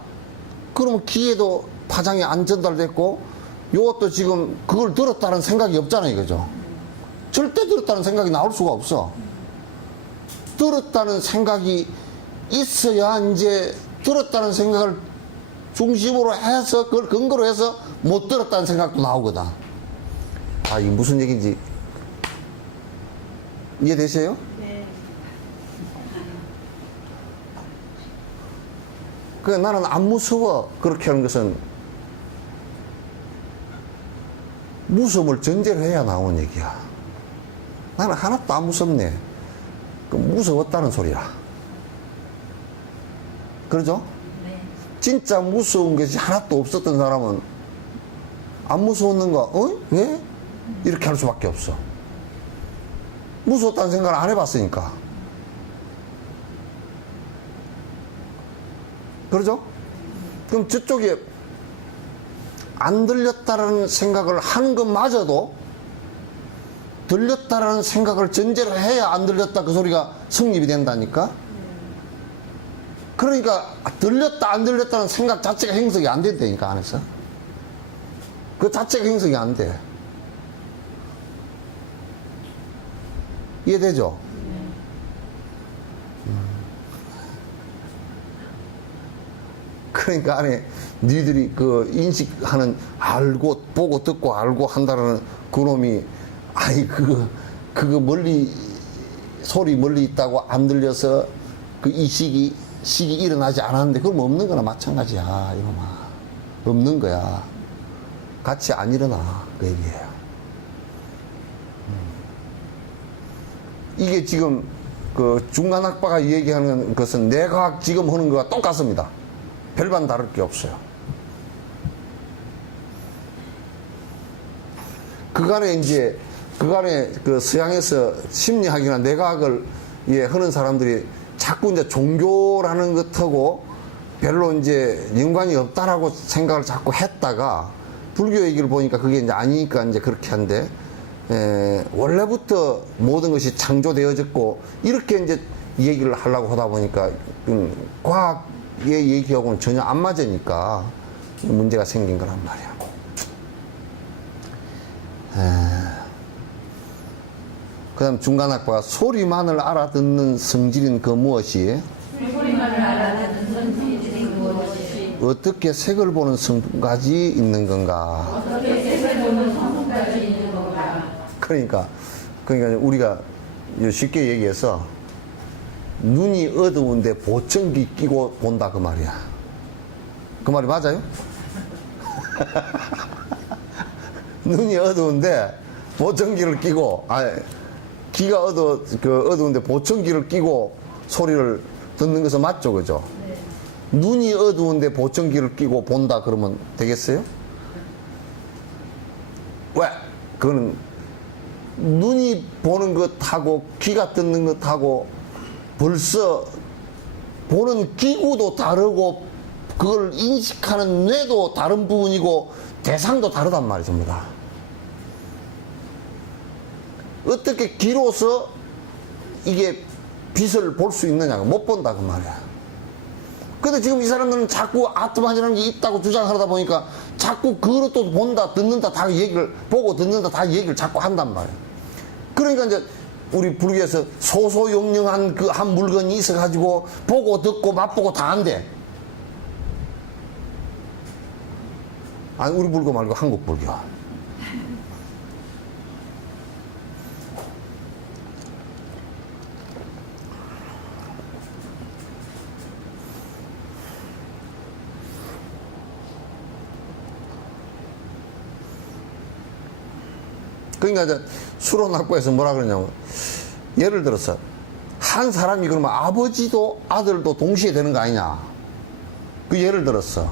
그러면 귀에도 파장이 안 전달됐고 요것도 지금 그걸 들었다는 생각이 없잖아요, 이거죠. 절대 들었다는 생각이 나올 수가 없어. 들었다는 생각이 있어야 이제 들었다는 생각을 중심으로 해서 그걸 근거로 해서 못 들었다는 생각도 나오거든. 아, 이게 무슨 얘기인지 이해되세요? 네. 그 나는 안 무서워 그렇게 하는 것은 무서움을 전제로 해야 나오는 얘기야. 나는 하나도 안 무섭네. 그 무서웠다는 소리야. 그러죠? 네. 진짜 무서운 것이 하나도 없었던 사람은 안 무서웠는가? 어? 왜? 이렇게 할 수밖에 없어. 무서웠다는 생각을 안 해봤으니까. 그러죠? 그럼 저쪽에 안 들렸다라는 생각을 하는 것마저도 들렸다라는 생각을 전제로 해야 안 들렸다 그 소리가 성립이 된다니까? 그러니까 들렸다 안 들렸다는 생각 자체가 행석이 안 된다니까, 안에서. 그 자체가 행석이 안 돼. 이해되죠? 그러니까 안에 니들이 그 인식하는, 알고 보고 듣고 알고 한다라는 그놈이, 아니 그거 멀리 소리 멀리 있다고 안 들려서 그 이 식이 일어나지 않았는데 그럼 없는 거나 마찬가지야, 이놈아. 없는 거야. 같이 안 일어나, 그 얘기예요. 이게 지금 그 중간학파가 얘기하는 것은 내과학 지금 하는 거와 똑같습니다. 별반 다를 게 없어요. 그간에 그 서양에서 심리학이나 뇌과학을 하는 사람들이 자꾸 이제 종교라는 것하고 별로 이제 연관이 없다라고 생각을 자꾸 했다가 불교 얘기를 보니까 그게 이제 아니니까 이제 그렇게 한데, 원래부터 모든 것이 창조되어졌고 이렇게 이제 얘기를 하려고 하다 보니까 과학의 얘기하고는 전혀 안 맞으니까 문제가 생긴 거란 말이야. 그 다음 중간학과가 소리만을 알아듣는 성질인 그 무엇이 소리만을 알아듣는 성질이 무엇이 어떻게 색을 보는 성까지 있는 건가. 어떻게 색을 보는 성분까지 있는 건가. 그러니까 우리가 쉽게 얘기해서 눈이 어두운데 보청기 끼고 본다 그 말이야. 그 말이 맞아요? 눈이 어두운데 보청기를 끼고, 귀가 어두운데 보청기를 끼고 소리를 듣는 것은 맞죠, 그죠? 네. 눈이 어두운데 보청기를 끼고 본다 그러면 되겠어요? 왜? 그거는 눈이 보는 것하고 귀가 듣는 것하고 벌써 보는 기구도 다르고 그걸 인식하는 뇌도 다른 부분이고 대상도 다르단 말이죠, 전부 다. 어떻게 귀로서 이게 빛을 볼 수 있느냐? 못 본다 그 말이야. 근데 지금 이 사람들은 자꾸 아트만이라는 게 있다고 주장하다 보니까 자꾸 그걸 또 본다, 듣는다, 다 얘기를 보고 듣는다, 다 얘기를 자꾸 한단 말이야. 그러니까 이제 우리 불교에서 소소용령한 그 한 물건이 있어가지고 보고 듣고 맛보고 다 한대. 아니, 우리 불교 말고 한국 불교. 그러니까 이제 수로낙부에서 뭐라 그러냐면, 예를 들어서 한 사람이 그러면 아버지도 아들도 동시에 되는 거 아니냐. 그 예를 들었어.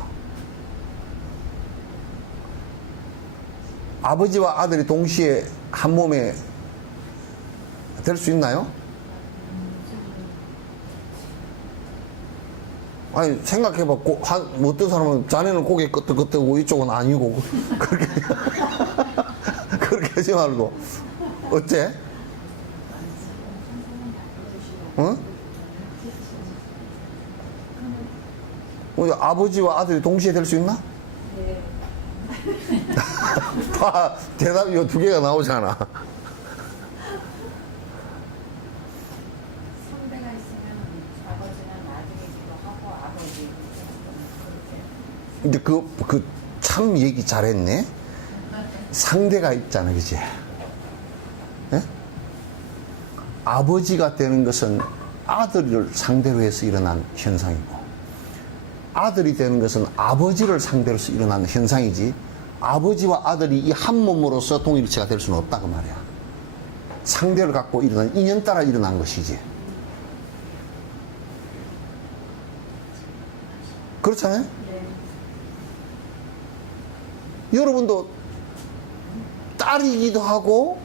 아버지와 아들이 동시에 한 몸에 될 수 있나요? 아니, 생각해봐. 어떤 사람은 자네는 고개 끄덕끄덕하고 이쪽은 아니고. 그렇게, 그렇게 하지 말고. 어째? 어? 아버지와 아들이 동시에 될 수 있나? 봐, 대답이 두 개가 나오잖아. 상대가 있으면 아버지는 아들이기도 하고 아버지 근데 참 얘기 잘했네. 상대가 있잖아, 그지? 예? 아버지가 되는 것은 아들을 상대로 해서 일어난 현상이고, 아들이 되는 것은 아버지를 상대로 해서 일어나는 현상이지, 아버지와 아들이 이 한 몸으로서 동일체가 될 수는 없다 그 말이야. 상대를 갖고 일어난, 인연 따라 일어난 것이지. 그렇잖아요? 여러분도 딸이기도 하고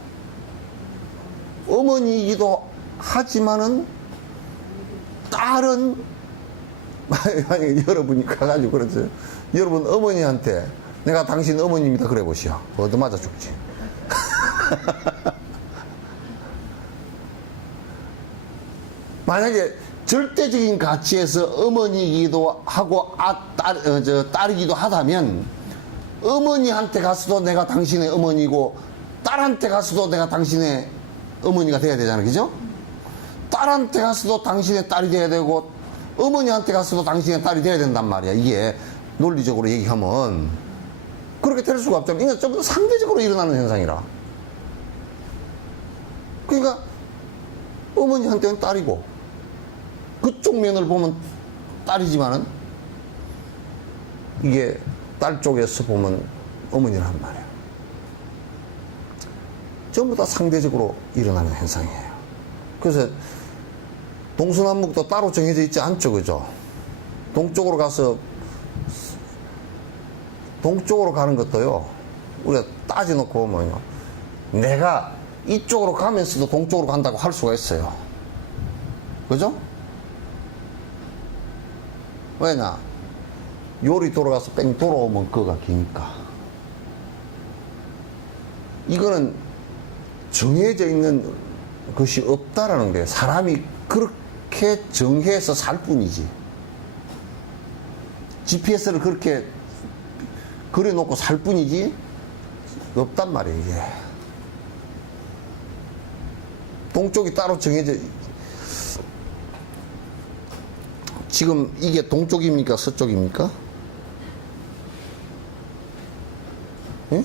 어머니이기도 하지만은, 딸은 만약에 여러분이 가가지고 그러죠. 여러분 어머니한테 내가 당신 어머니입니다 그래 보시오. 얻어맞아 죽지. 만약에 절대적인 가치에서 어머니이기도 하고 딸이기도 하다면, 어머니한테 가서도 내가 당신의 어머니고 딸한테 가서도 내가 당신의 어머니가 돼야 되잖아, 그죠? 딸한테 가서도 당신의 딸이 돼야 되고 어머니한테 가서도 당신의 딸이 돼야 된단 말이야. 이게 논리적으로 얘기하면 그렇게 될 수가 없잖아. 이게 좀 상대적으로 일어나는 현상이라. 그러니까 어머니한테는 딸이고 그쪽 면을 보면 딸이지만은 이게 딸 쪽에서 보면 어머니란 말이야. 전부 다 상대적으로 일어나는 현상이에요. 그래서 동서남북도 따로 정해져 있지 않죠, 그죠? 동쪽으로 가서, 동쪽으로 가는 것도요, 우리가 따져놓고 보면요, 내가 이쪽으로 가면서도 동쪽으로 간다고 할 수가 있어요. 그죠? 왜냐? 요리 돌아가서 뺑 돌아오면 그거가 기니까. 이거는 정해져 있는 것이 없다라는 거예요. 사람이 그렇게 정해서 살 뿐이지. GPS를 그렇게 그려놓고 살 뿐이지 없단 말이에요, 이게. 동쪽이 따로 정해져. 지금 이게 동쪽입니까? 서쪽입니까? 예?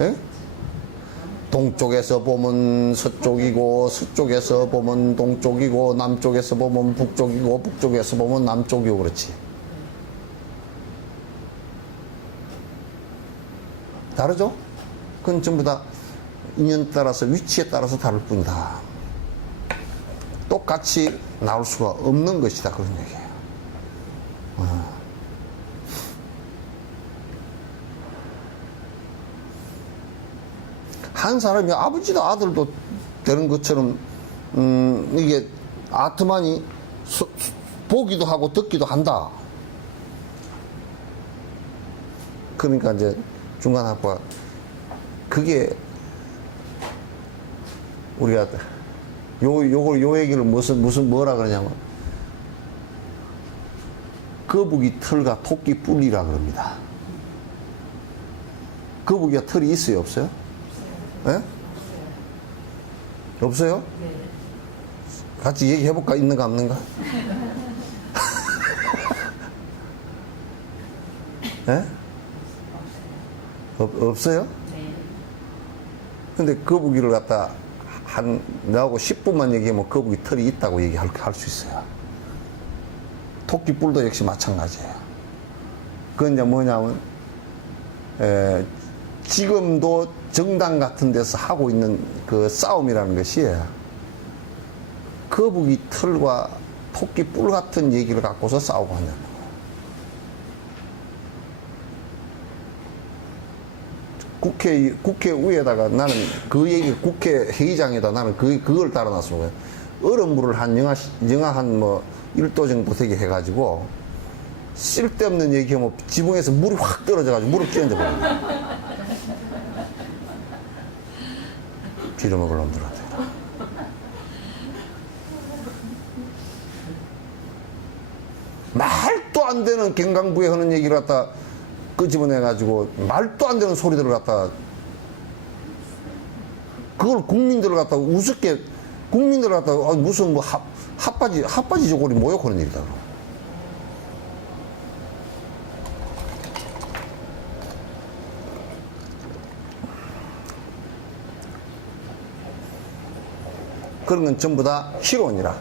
예? 동쪽에서 보면 서쪽이고, 서쪽에서 보면 동쪽이고, 남쪽에서 보면 북쪽이고, 북쪽에서 보면 남쪽이고, 그렇지. 다르죠? 그건 전부 다 인연 따라서, 위치에 따라서 다를 뿐이다. 똑같이 나올 수가 없는 것이다, 그런 얘기예요. 한 사람이 아버지도 아들도 되는 것처럼, 이게 아트만이 보기도 하고 듣기도 한다. 그러니까 이제 중간학과, 그게 우리가 요 얘기를 뭐라 그러냐면, 거북이 털과 토끼 뿔이라 그럽니다. 거북이가 털이 있어요, 없어요? 예? 없어요? 같이 얘기해볼까? 있는가 없는가? 예? 없어요? 근데 거북이를 갖다 나하고 10분만 얘기하면 거북이 털이 있다고 얘기할 수 있어요. 토끼 뿔도 역시 마찬가지예요. 그건 이제 뭐냐면, 지금도 정당 같은 데서 하고 있는 그 싸움이라는 것이, 거북이 털과 토끼 뿔 같은 얘기를 갖고서 싸우고 한다는 거예요. 국회의에다가 나는 그 얘기 국회회의장에다 나는 그걸 따라놨습니다. 얼음물을 영하 한 뭐 1도 정도 되게 해가지고 쓸데없는 얘기하면 지붕에서 물이 확 떨어져가지고 무릎 끼얹어 버립니다. 빌어먹을 놈들한테. 말도 안 되는 경강부에 하는 얘기를 갖다 끄집어내가지고 말도 안 되는 소리들을 갖다 그걸 국민들을 갖다 우습게 국민들을 갖다 무슨 뭐 핫바지 저고리 모욕하는 일이다. 그런 건 전부 다 희론이라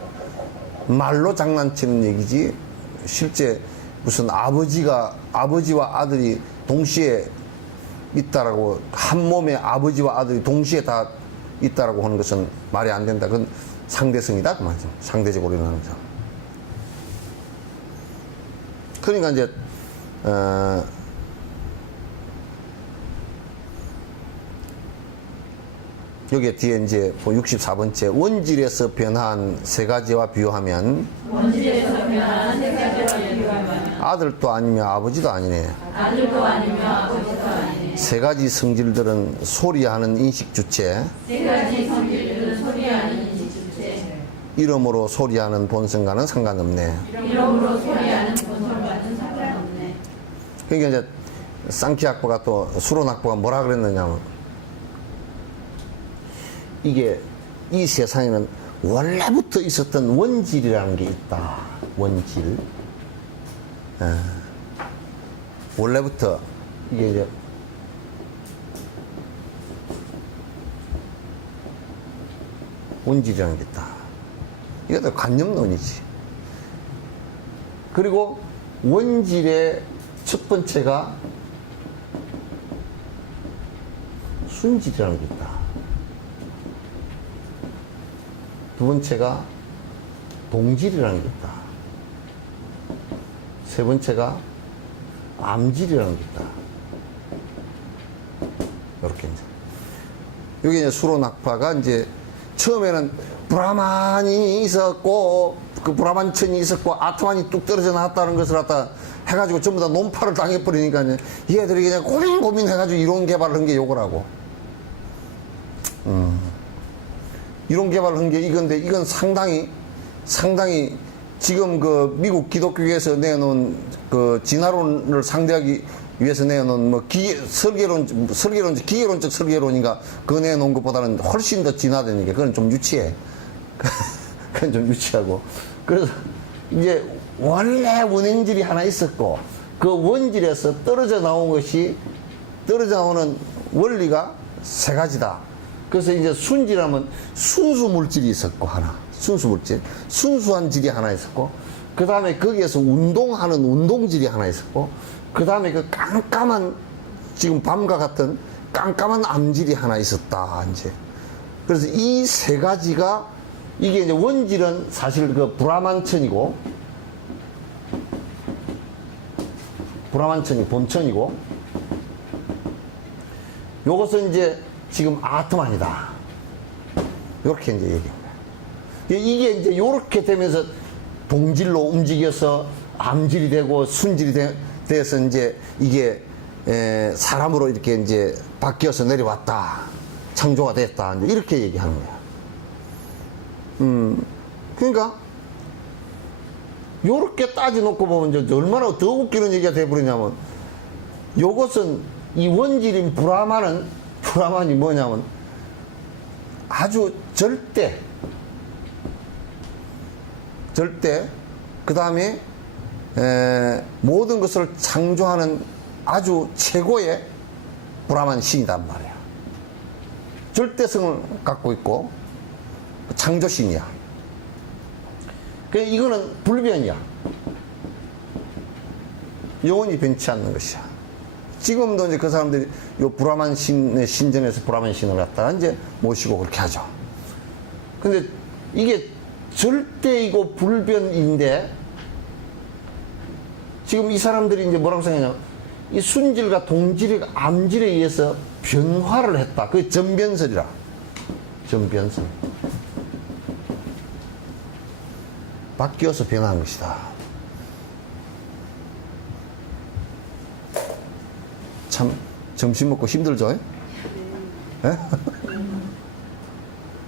말로 장난치는 얘기지 실제 무슨 아버지와 아들이 동시에 있다라고 한 몸에 아버지와 아들이 동시에 다 있다라고 하는 것은 말이 안 된다. 그건 상대성이다 그 말이죠. 상대적으로 일어나는 거죠. 그러니까 이제 여기에 뒤에 이제 64번째 원질에서 변한 세 가지와 비유하면 아들도 아니며 아버지도 아니네. 세 가지 성질들은 소리하는 인식 주체. 이름으로 소리하는 본성과는 상관없네. 그러니까 이제 쌍키학부가 또 수론학부가 뭐라 그랬느냐면 이게 이 세상에는 원래부터 있었던 원질이라는 게 있다. 원질. 원래부터 이게 이제 원질이라는 게 있다. 이것도 관념론이지. 그리고 원질의 첫 번째가 순질이라는 게 있다. 두 번째가 동질이라는 게 있다. 세 번째가 암질이라는 게 있다. 이렇게 이제. 여기 이제 수론학파가 이제 처음에는 브라만이 있었고, 그 브라만천이 있었고, 아트만이 뚝 떨어져 나왔다는 것을 갖다 해가지고 전부 다 논파를 당해버리니까 이제 얘들이 그냥 고민해가지고 이론 개발을 한 게 요거라고. 이론 개발을 한 게 이건데, 이건 상당히 지금 그 미국 기독교에서 내놓은 그 진화론을 상대하기 위해서 내놓은 뭐 기계론적 설계론인가 그거 내놓은 것보다는 훨씬 더 진화된 게 그건 좀 유치해. 그건 좀 유치하고. 그래서 이제 원래 원행질이 하나 있었고 그 원질에서 떨어져 나오는 원리가 세 가지다. 그래서 이제 순질하면 순수 물질이 있었고 하나. 순수 물질. 순수한 질이 하나 있었고 그 다음에 거기에서 운동하는 운동질이 하나 있었고 그 다음에 그 깜깜한 지금 밤과 같은 깜깜한 암질이 하나 있었다 이제. 그래서 이 세 가지가 이게 이제 원질은 사실 그 브라만천이고 브라만천이 본천이고 요것은 이제 지금 아트만이다. 이렇게 이제 얘기합니다. 이게 이제 요렇게 되면서 동질로 움직여서 암질이 되고 순질이 돼서 이제 이게 사람으로 이렇게 이제 바뀌어서 내려왔다. 창조가 됐다. 이제 이렇게 얘기하는 거야. 그러니까 요렇게 따져놓고 보면 이제 얼마나 더 웃기는 얘기가 돼버리냐면 요것은 이 원질인 브라만이 뭐냐면 아주 절대 그 다음에 모든 것을 창조하는 아주 최고의 브라만 신이단 말이야. 절대성을 갖고 있고 창조신이야. 그러니까 이거는 불변이야. 영원히 변치 않는 것이야. 지금도 이제 그 사람들이 요 브라만 신의 신전에서 브라만 신을 갖다가 이제 모시고 그렇게 하죠. 근데 이게 절대이고 불변인데 지금 이 사람들이 이제 뭐라고 생각하냐. 이 순질과 동질이 암질에 의해서 변화를 했다. 그게 전변설이라. 전변설. 바뀌어서 변한 것이다. 참 점심 먹고 힘들죠? 예?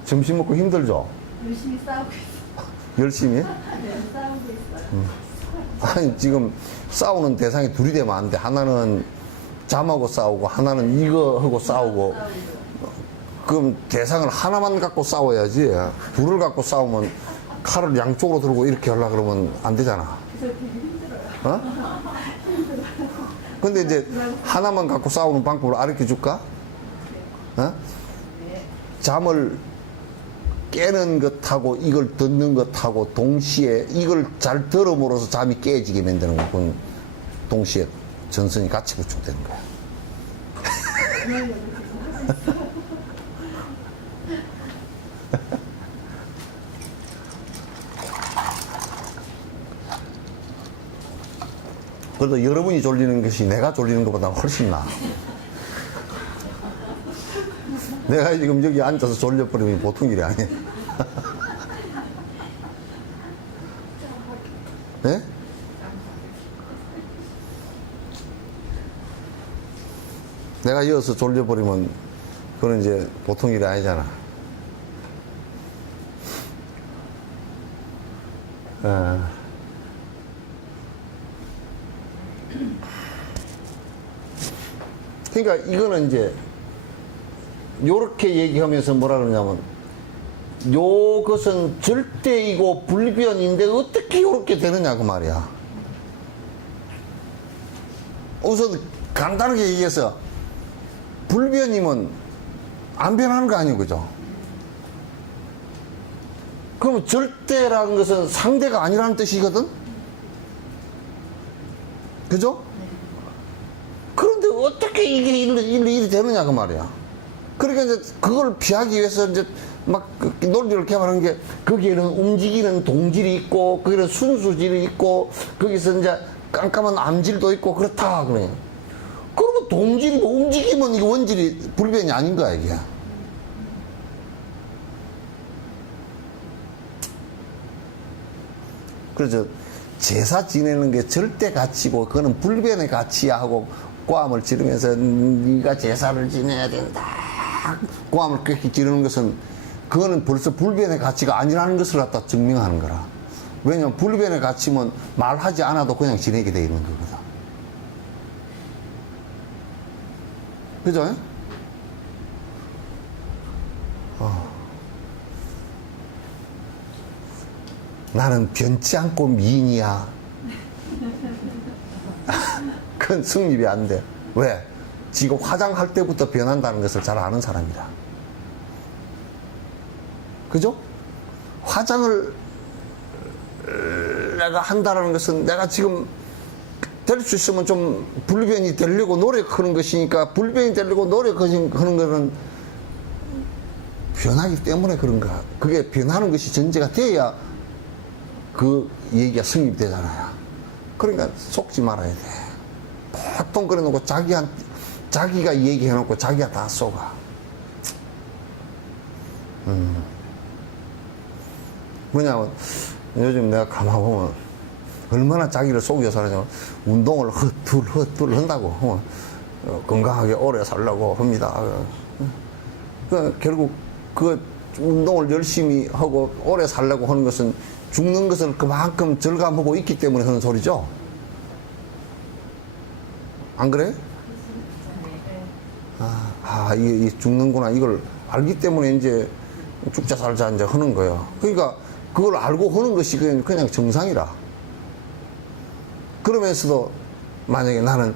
점심 먹고 힘들죠? 열심히 싸우고 있어요. 열심히? 네, 싸우고 있어요. 아니 지금 싸우는 대상이 둘이 되면 안 돼. 하나는 잠하고 싸우고 하나는 이거 하고 싸우고. 그럼 대상을 하나만 갖고 싸워야지. 둘을 갖고 싸우면 칼을 양쪽으로 들고 이렇게 하려고 그러면 안 되잖아. 그래서 되게 힘들어요. 어? 근데 이제 하나만 갖고 싸우는 방법을 알려 줄까? 어? 잠을 깨는 것하고 이걸 듣는 것하고 동시에 이걸 잘 들음으로써 잠이 깨지게 만드는 건 동시에 전선이 같이 구축되는 거야. 그래도 여러분이 졸리는 것이 내가 졸리는 것보다 훨씬 나아. 내가 지금 여기 앉아서 졸려버리면 보통 일이 아니야. 네? 내가 이어서 졸려버리면 그건 이제 보통 일이 아니잖아. 그러니까 이거는 이제 요렇게 얘기하면서 뭐라 그러냐면 요것은 절대이고 불변인데 어떻게 요렇게 되느냐 그 말이야. 우선 간단하게 얘기해서 불변이면 안 변하는 거 아니에요, 그죠? 그러면 절대라는 것은 상대가 아니라는 뜻이거든? 그죠? 그런데 어떻게 이게 일이 되느냐 그 말이야. 그러니까 이제 그걸 피하기 위해서 이제 막 논리를 개발한 게 거기에는 움직이는 동질이 있고 거기는 순수질이 있고 거기서 이제 깜깜한 암질도 있고 그렇다 그래. 그러면 동질이 뭐 움직이면 이게 원질이 불변이 아닌 거야 이게. 그래서 제사 지내는 게 절대 가치고 그거는 불변의 가치야 하고 고함을 지르면서 네가 제사를 지내야 된다. 고함을 그렇게 지르는 것은 그거는 벌써 불변의 가치가 아니라는 것을 갖다 증명하는 거라. 왜냐면 불변의 가치면 말하지 않아도 그냥 지내게 돼 있는 거거든. 그죠? 나는 변치 않고 미인이야. 그건 성립이 안 돼. 왜? 지금 화장할 때부터 변한다는 것을 잘 아는 사람이다. 그죠? 화장을 내가 한다는 것은 내가 지금 될 수 있으면 좀 불변이 되려고 노력하는 것이니까 불변이 되려고 노력하는 거는 변하기 때문에 그런 거야. 그게 변하는 것이 전제가 돼야 그 얘기가 성립되잖아요. 그러니까 속지 말아야 돼. 보통 그래 놓고 자기가 얘기해 놓고 자기가 다 속아. 뭐냐면 요즘 내가 가만 보면 얼마나 자기를 속여서 하냐면 운동을 헛둘 한다고. 건강하게 오래 살려고 합니다. 결국 그 운동을 열심히 하고 오래 살려고 하는 것은 죽는 것을 그만큼 절감하고 있기 때문에 하는 소리죠. 안 그래? 이게 죽는구나. 이걸 알기 때문에 이제 죽자 살자 이제 하는 거예요. 그러니까 그걸 알고 하는 것이 그냥 정상이라. 그러면서도 만약에 나는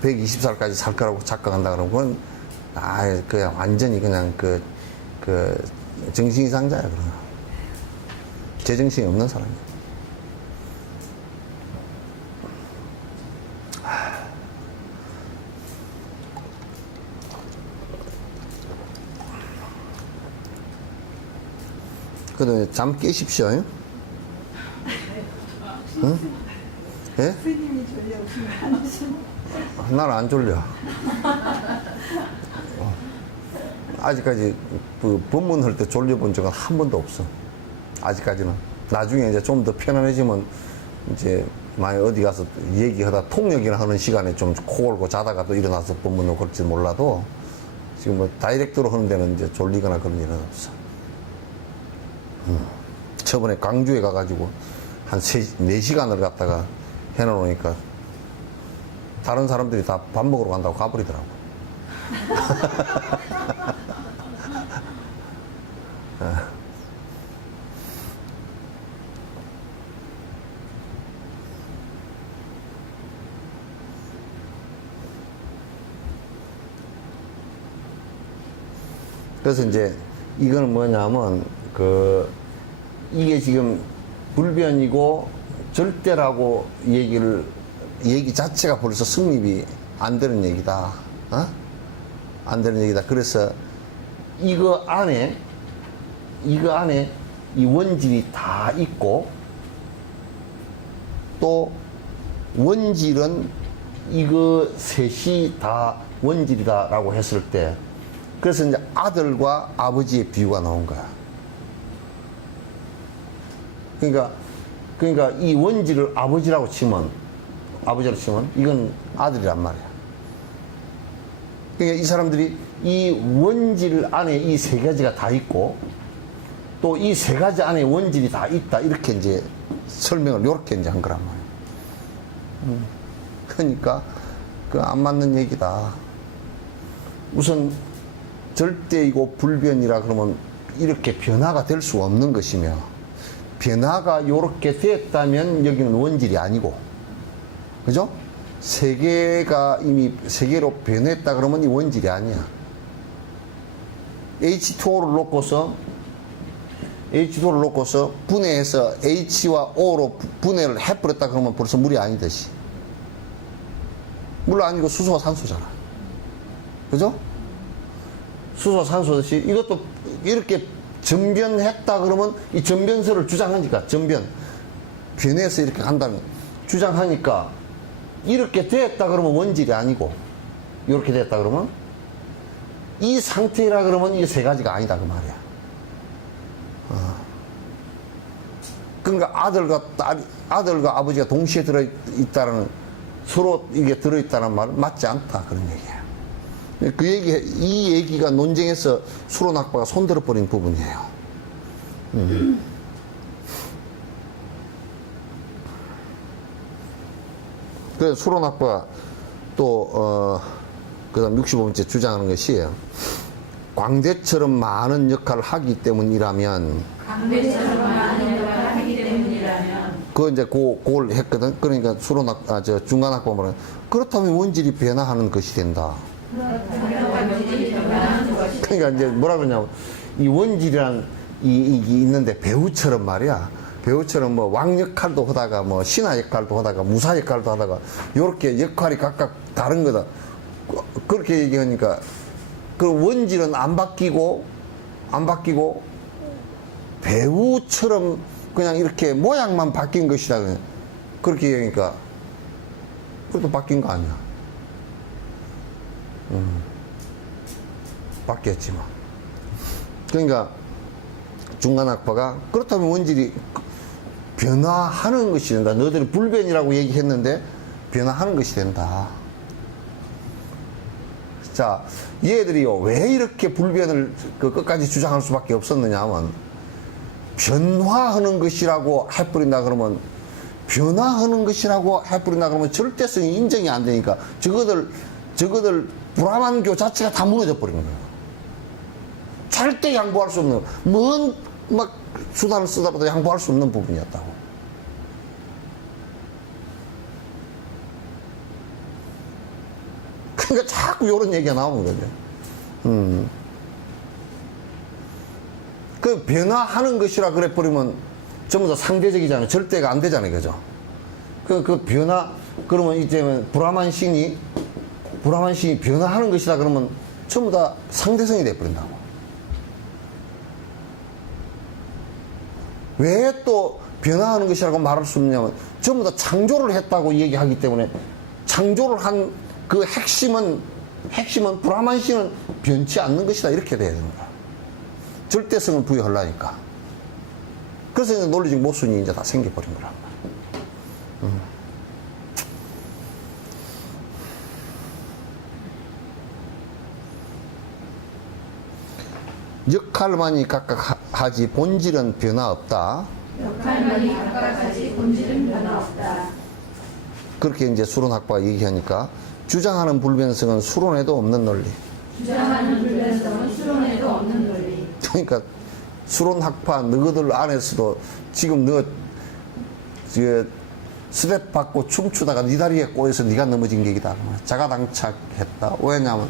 120살까지 살 거라고 착각한다 그러면 그건 그냥 완전히 그냥 그 정신 이상자야 그러나. 제정신이 없는 사람이야. 그래도 잠 깨십시오. 응? 예? 스님이 졸려오시면 안 되시면 나는 안 졸려. 아직까지 그 법문할 때 졸려본 적은 한 번도 없어. 아직까지는. 나중에 이제 좀 더 편안해지면 이제 만약 어디 가서 얘기하다 통역이나 하는 시간에 좀 코 골고 자다가 또 일어나서 법문을 걸지 몰라도 지금 뭐 다이렉트로 하는 데는 이제 졸리거나 그런 일은 없어. 저번에 광주에 가가지고 한 4시간을 갔다가 해놓으니까 다른 사람들이 다 밥 먹으러 간다고 가버리더라고. 그래서 이제 이거는 뭐냐면 이게 지금 불변이고 절대라고 얘기 자체가 벌써 성립이 안 되는 얘기다. 안 되는 얘기다. 그래서 이거 안에 이 원질이 다 있고 또 원질은 이거 셋이 다 원질이다라고 했을 때 그래서 이제 아들과 아버지의 비유가 나온 거야. 그러니까 이 원질을 아버지라고 치면 이건 아들이란 말이야. 그러니까 이 사람들이 이 원질 안에 이 세 가지가 다 있고 또 이 세 가지 안에 원질이 다 있다. 이렇게 이제 설명을 이렇게 이제 한 거란 말이야. 그러니까 그 안 맞는 얘기다. 우선 절대이고 불변이라 그러면 이렇게 변화가 될 수 없는 것이며 변화가 이렇게 됐다면 여기는 원질이 아니고 그죠? 세계가 이미 세계로 변했다 그러면 이 원질이 아니야. H2O를 놓고서 분해해서 H와 O로 분해를 해버렸다 그러면 벌써 물이 아니듯이. 물 아니고 수소와 산소잖아. 그죠? 수소와 산소듯이 이것도 이렇게 전변했다 그러면 이 전변설을 주장하니까 변해서 이렇게 간다는 주장하니까 이렇게 됐다 그러면 원질이 아니고 이렇게 됐다 그러면 이 상태라 그러면 이 세 가지가 아니다 그 말이야. 그러니까 아들과 아버지가 동시에 들어있다는 서로 이게 들어있다는 말은 맞지 않다 그런 얘기야. 이 얘기가 논쟁에서 수론학파가 손들어 버린 부분이에요. 그래서 수론학파가 또 그다음 65번째 주장하는 것이 광대처럼 많은 역할을 하기 때문이라면 그거 이제 그걸 했거든. 그러니까 중간학파 말은 그렇다면 원질이 변화하는 것이 된다. 그러니까 이제 뭐라 그러냐면 이 원질이란 이게 있는데 배우처럼 말이야. 배우처럼 뭐 왕 역할도 하다가 뭐 신하 역할도 하다가 무사 역할도 하다가 요렇게 역할이 각각 다른 거다. 그렇게 얘기하니까 그 원질은 안 바뀌고 배우처럼 그냥 이렇게 모양만 바뀐 것이다. 그렇게 얘기하니까 그것도 바뀐 거 아니야. 바뀌었지만. 그러니까 중간학파가 그렇다면 원질이 변화하는 것이 된다. 너희들이 불변이라고 얘기했는데 변화하는 것이 된다. 자, 얘들이요 왜 이렇게 불변을 끝까지 주장할 수밖에 없었느냐 하면 변화하는 것이라고 해버린다 그러면 변화하는 것이라고 해버린다 그러면 절대성이 인정이 안 되니까 저거들 브라만교 자체가 다 무너져 버리는 거예요. 절대 양보할 수 없는 막 수단을 쓰다보다 양보할 수 없는 부분이었다고. 그러니까 자꾸 이런 얘기가 나오는 거죠. 그 변화하는 것이라 그래 버리면 전부 다 상대적이잖아요. 절대가 안 되잖아요. 그죠? 그 변화, 그러면 이제 브라만 신이 변화하는 것이다 그러면 전부 다 상대성이 돼 버린다고. 왜 또 변화하는 것이라고 말할 수 없냐면 전부 다 창조를 했다고 얘기하기 때문에 창조를 한 그 핵심은 브라만신은 변치 않는 것이다. 이렇게 돼야 됩니다. 절대성을 부여하려니까. 그래서 이제 논리적 모순이 이제 다 생겨버린 거란 말이에요. 역할만이 각각 하지 본질은 변화 없다. 역할만이 각각하지 본질은 변화 없다. 그렇게 이제 수론학파가 얘기하니까 주장하는 불변성은 수론에도 없는 논리. 주장하는 불변성은 수론에도 없는 논리. 그러니까 수론학파 너희들 안에서도 지금 너 스텝 받고 춤추다가 네 다리에 꼬여서 네가 넘어진 계기다. 자가당착했다. 왜냐하면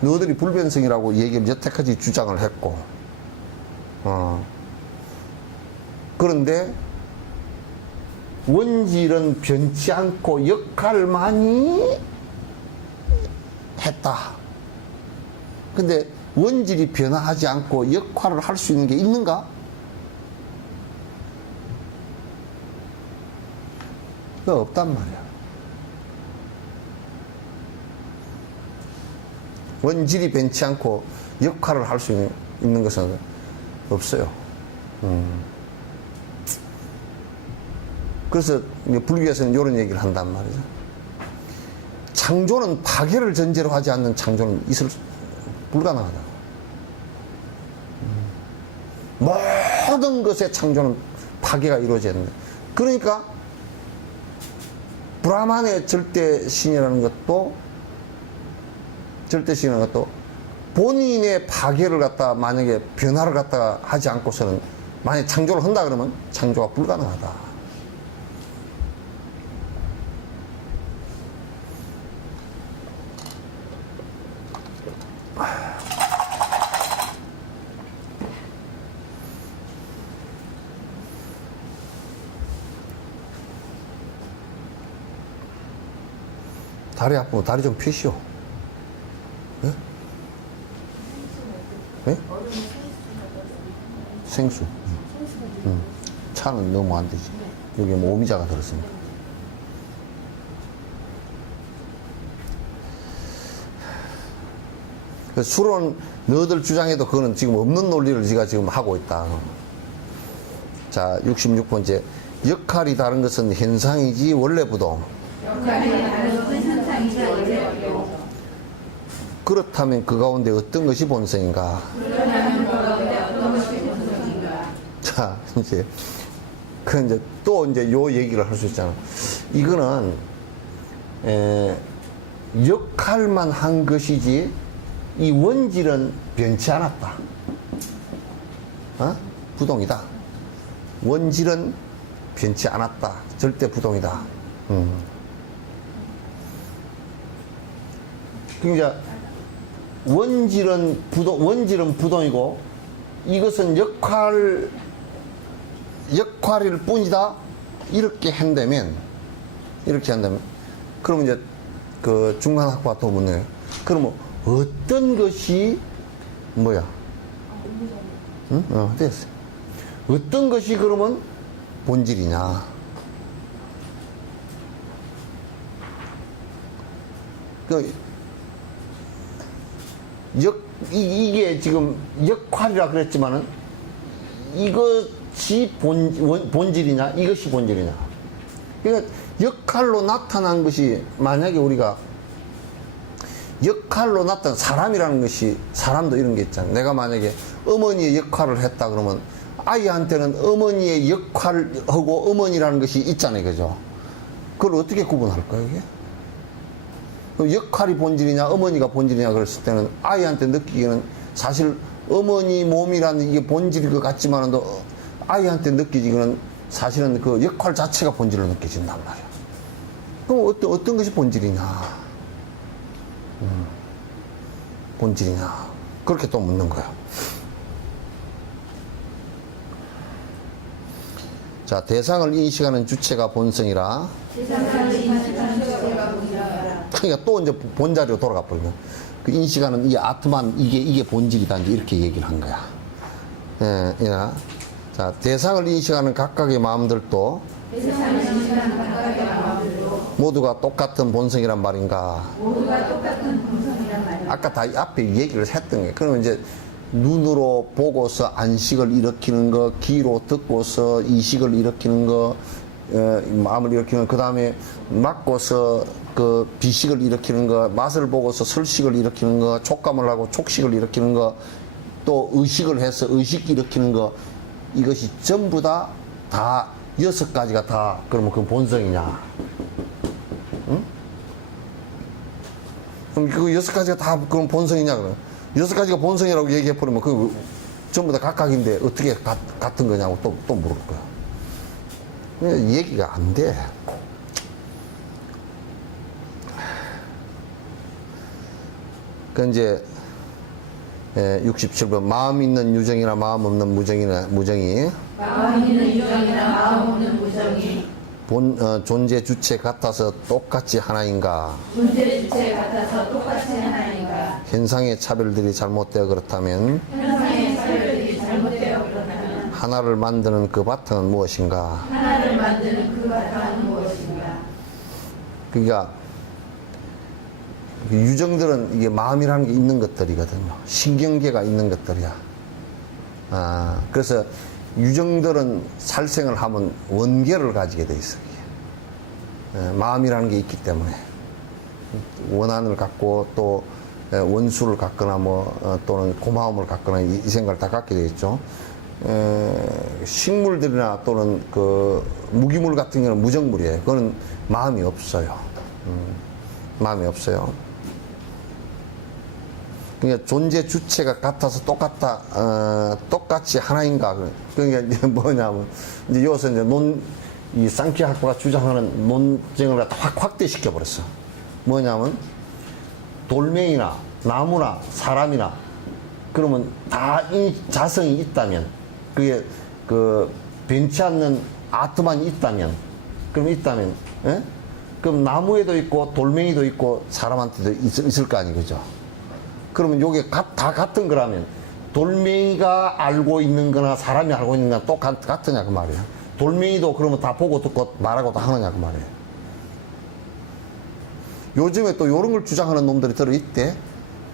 너희들이 불변성이라고 얘기를 여태까지 주장을 했고, 그런데 원질은 변치 않고 역할만이 했다. 근데 원질이 변화하지 않고 역할을 할 수 있는 게 있는가? 그거 없단 말이야. 원질이 변치 않고 역할을 할 수 있는 것은 없어요. 그래서 불교에서는 이런 얘기를 한단 말이죠. 창조는 파괴를 전제로 하지 않는 창조는 불가능하다. 모든 것의 창조는 파괴가 이루어졌는데, 그러니까 브라만의 절대신이라는 것도 본인의 파괴를 갖다 만약에 변화를 갖다가 하지 않고서는 만약에 창조를 한다 그러면 창조가 불가능하다. 다리 아프면 다리 좀 펴시오. 예? 예? 생수. 차는 너무 안 되지. 여기 뭐 오미자가 들었습니다. 수론 너희들 주장해도 그거는 지금 없는 논리를 네가 지금 하고 있다. 자, 66번째. 역할이 다른 것은 현상이지 원래 부동. 역할이 다른 것은 현상이지 원래 부동. 그렇다면 그 가운데 어떤 것이 본성인가? 그러면 그 가운데 어떤 것이 본성인가? 자, 이제 그 이제 또 이제 요 얘기를 할 수 있잖아. 이거는 역할만 한 것이지 이 원질은 변치 않았다. 부동이다. 원질은 변치 않았다. 절대 부동이다. 그러니까 원질은 부동이고 이것은 역할일 뿐이다. 이렇게 한다면 그러면 이제 그 중간학파 또 묻네요. 그러면 어떤 것이 뭐야? 응? 됐어. 어떤 것이 그러면 본질이냐? 이게 지금 역할이라 그랬지만은 이것이 본질이냐? 이것이 본질이냐? 그러니까 역할로 나타난 것이 만약에 우리가 역할로 나타난 사람이라는 것이 사람도 이런 게 있잖아요. 내가 만약에 어머니의 역할을 했다 그러면 아이한테는 어머니의 역할하고 어머니라는 것이 있잖아요. 그죠? 그걸 어떻게 구분할까요, 이게? 역할이 본질이냐, 어머니가 본질이냐 그랬을 때는 아이한테 느끼기에는 사실 어머니 몸이라는 이게 본질일 것 같지만은 또 아이한테 느끼기는 사실은 그 역할 자체가 본질로 느껴진단 말이야. 그럼 어떤 것이 본질이냐? 본질이냐? 그렇게 또 묻는 거야. 자, 대상을 인식하는 주체가 본성이라. 대상을 인식하는 주체가 본성이라. 그러니까 또 이제 본자리로 돌아가 버리면 그 인식하는 이 아트만 이게 본질이다 이제 이렇게 얘기를 한 거야. 자, 대상을 인식하는 각각의 마음들도 대상을 인식하는 각각의 마음들도 모두가 똑같은 본성이란 말인가. 모두가 똑같은 본성이란 말이야. 아까 다 앞에 얘기를 했던 게, 그러면 이제 눈으로 보고서 안식을 일으키는 거, 귀로 듣고서 이식을 일으키는 거, 마음을 일으키는 거, 그 다음에 맡고서 그 비식을 일으키는 거, 맛을 보고서 설식을 일으키는 거, 촉감을 하고 촉식을 일으키는 거, 또 의식을 해서 의식 일으키는 거, 이것이 전부 다 6가지가 다 그러면 그 본성이냐? 응? 그럼 그 6가지가 다 그런 본성이냐? 그럼 6가지가 본성이라고 얘기해 버리면 그 전부 다 각각인데 어떻게 같은 거냐고 또 물을 거야. 얘기가 안 돼. 그 이제 67번 마음 있는 유정이나 마음 없는 무정이 마음 있는 유정이나 마음 없는 무정이 존재 주체 같아서 똑같이 하나인가? 존재 주체 같아서 똑같이 하나인가? 현상의 차별들이 잘못되어 그렇다면 현상의 차별들이 잘못되어 그렇다면 하나를 만드는 그 바탕은 무엇인가? 하나를 만드는 그 바탕은 무엇인가? 그러니까 유정들은 이게 마음이라는 게 있는 것들이거든요. 신경계가 있는 것들이야. 그래서 유정들은 살생을 하면 원계를 가지게 돼 있어요. 마음이라는 게 있기 때문에 원한을 갖고 또 원수를 갖거나 또는 고마움을 갖거나 이 생각을 다 갖게 되겠죠. 식물들이나 또는 그 무기물 같은 경우는 무정물이에요. 그거는 마음이 없어요. 마음이 없어요. 그러니까 존재 주체가 같아서 똑같이 하나인가. 그러니까 이제 뭐냐면, 이제 여기서 이제 이 상키학파가 주장하는 논쟁을 갖다 확대시켜 버렸어. 뭐냐면, 돌멩이나 나무나 사람이나, 그러면 다 이 자성이 있다면, 그게 변치 않는 아트만 있다면, 예? 그럼 나무에도 있고 돌멩이도 있고 사람한테도 있을 거 아니, 그죠? 그러면 요게 다 같은 거라면 돌멩이가 알고 있는 거나 사람이 알고 있는 거나 똑같으냐 그 말이에요. 돌멩이도 그러면 다 보고 듣고 말하고 다 하느냐 그 말이에요. 요즘에 또 요런 걸 주장하는 놈들이 들어있대.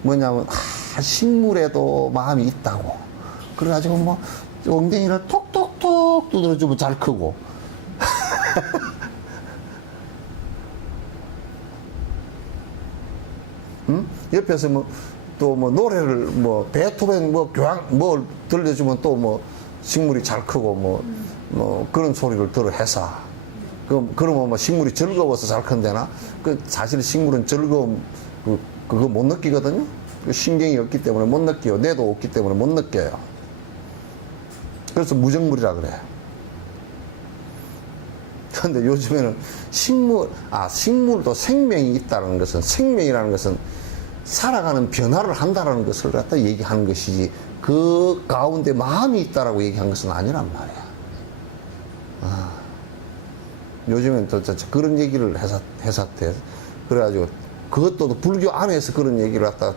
뭐냐면 식물에도 마음이 있다고. 그래가지고 뭐 엉덩이를 톡톡톡 두드려주면 잘 크고 응? 옆에서 또 노래를 베토벤 교향 들려주면 또 식물이 잘 크고 그런 소리를 들어 해서 그러면 식물이 즐거워서 잘 큰대나? 사실 식물은 즐거움 그거 못 느끼거든요. 신경이 없기 때문에 못 느껴요. 뇌도 없기 때문에 못 느껴요. 그래서 무정물이라 그래. 그런데 요즘에는 식물도 생명이 있다는 것은, 생명이라는 것은 살아가는 변화를 한다는 것을 갖다 얘기하는 것이지, 그 가운데 마음이 있다라고 얘기한 것은 아니란 말이야. 요즘엔 또 그런 얘기를 해샀대. 그래가지고 그것도 불교 안에서 그런 얘기를 갖다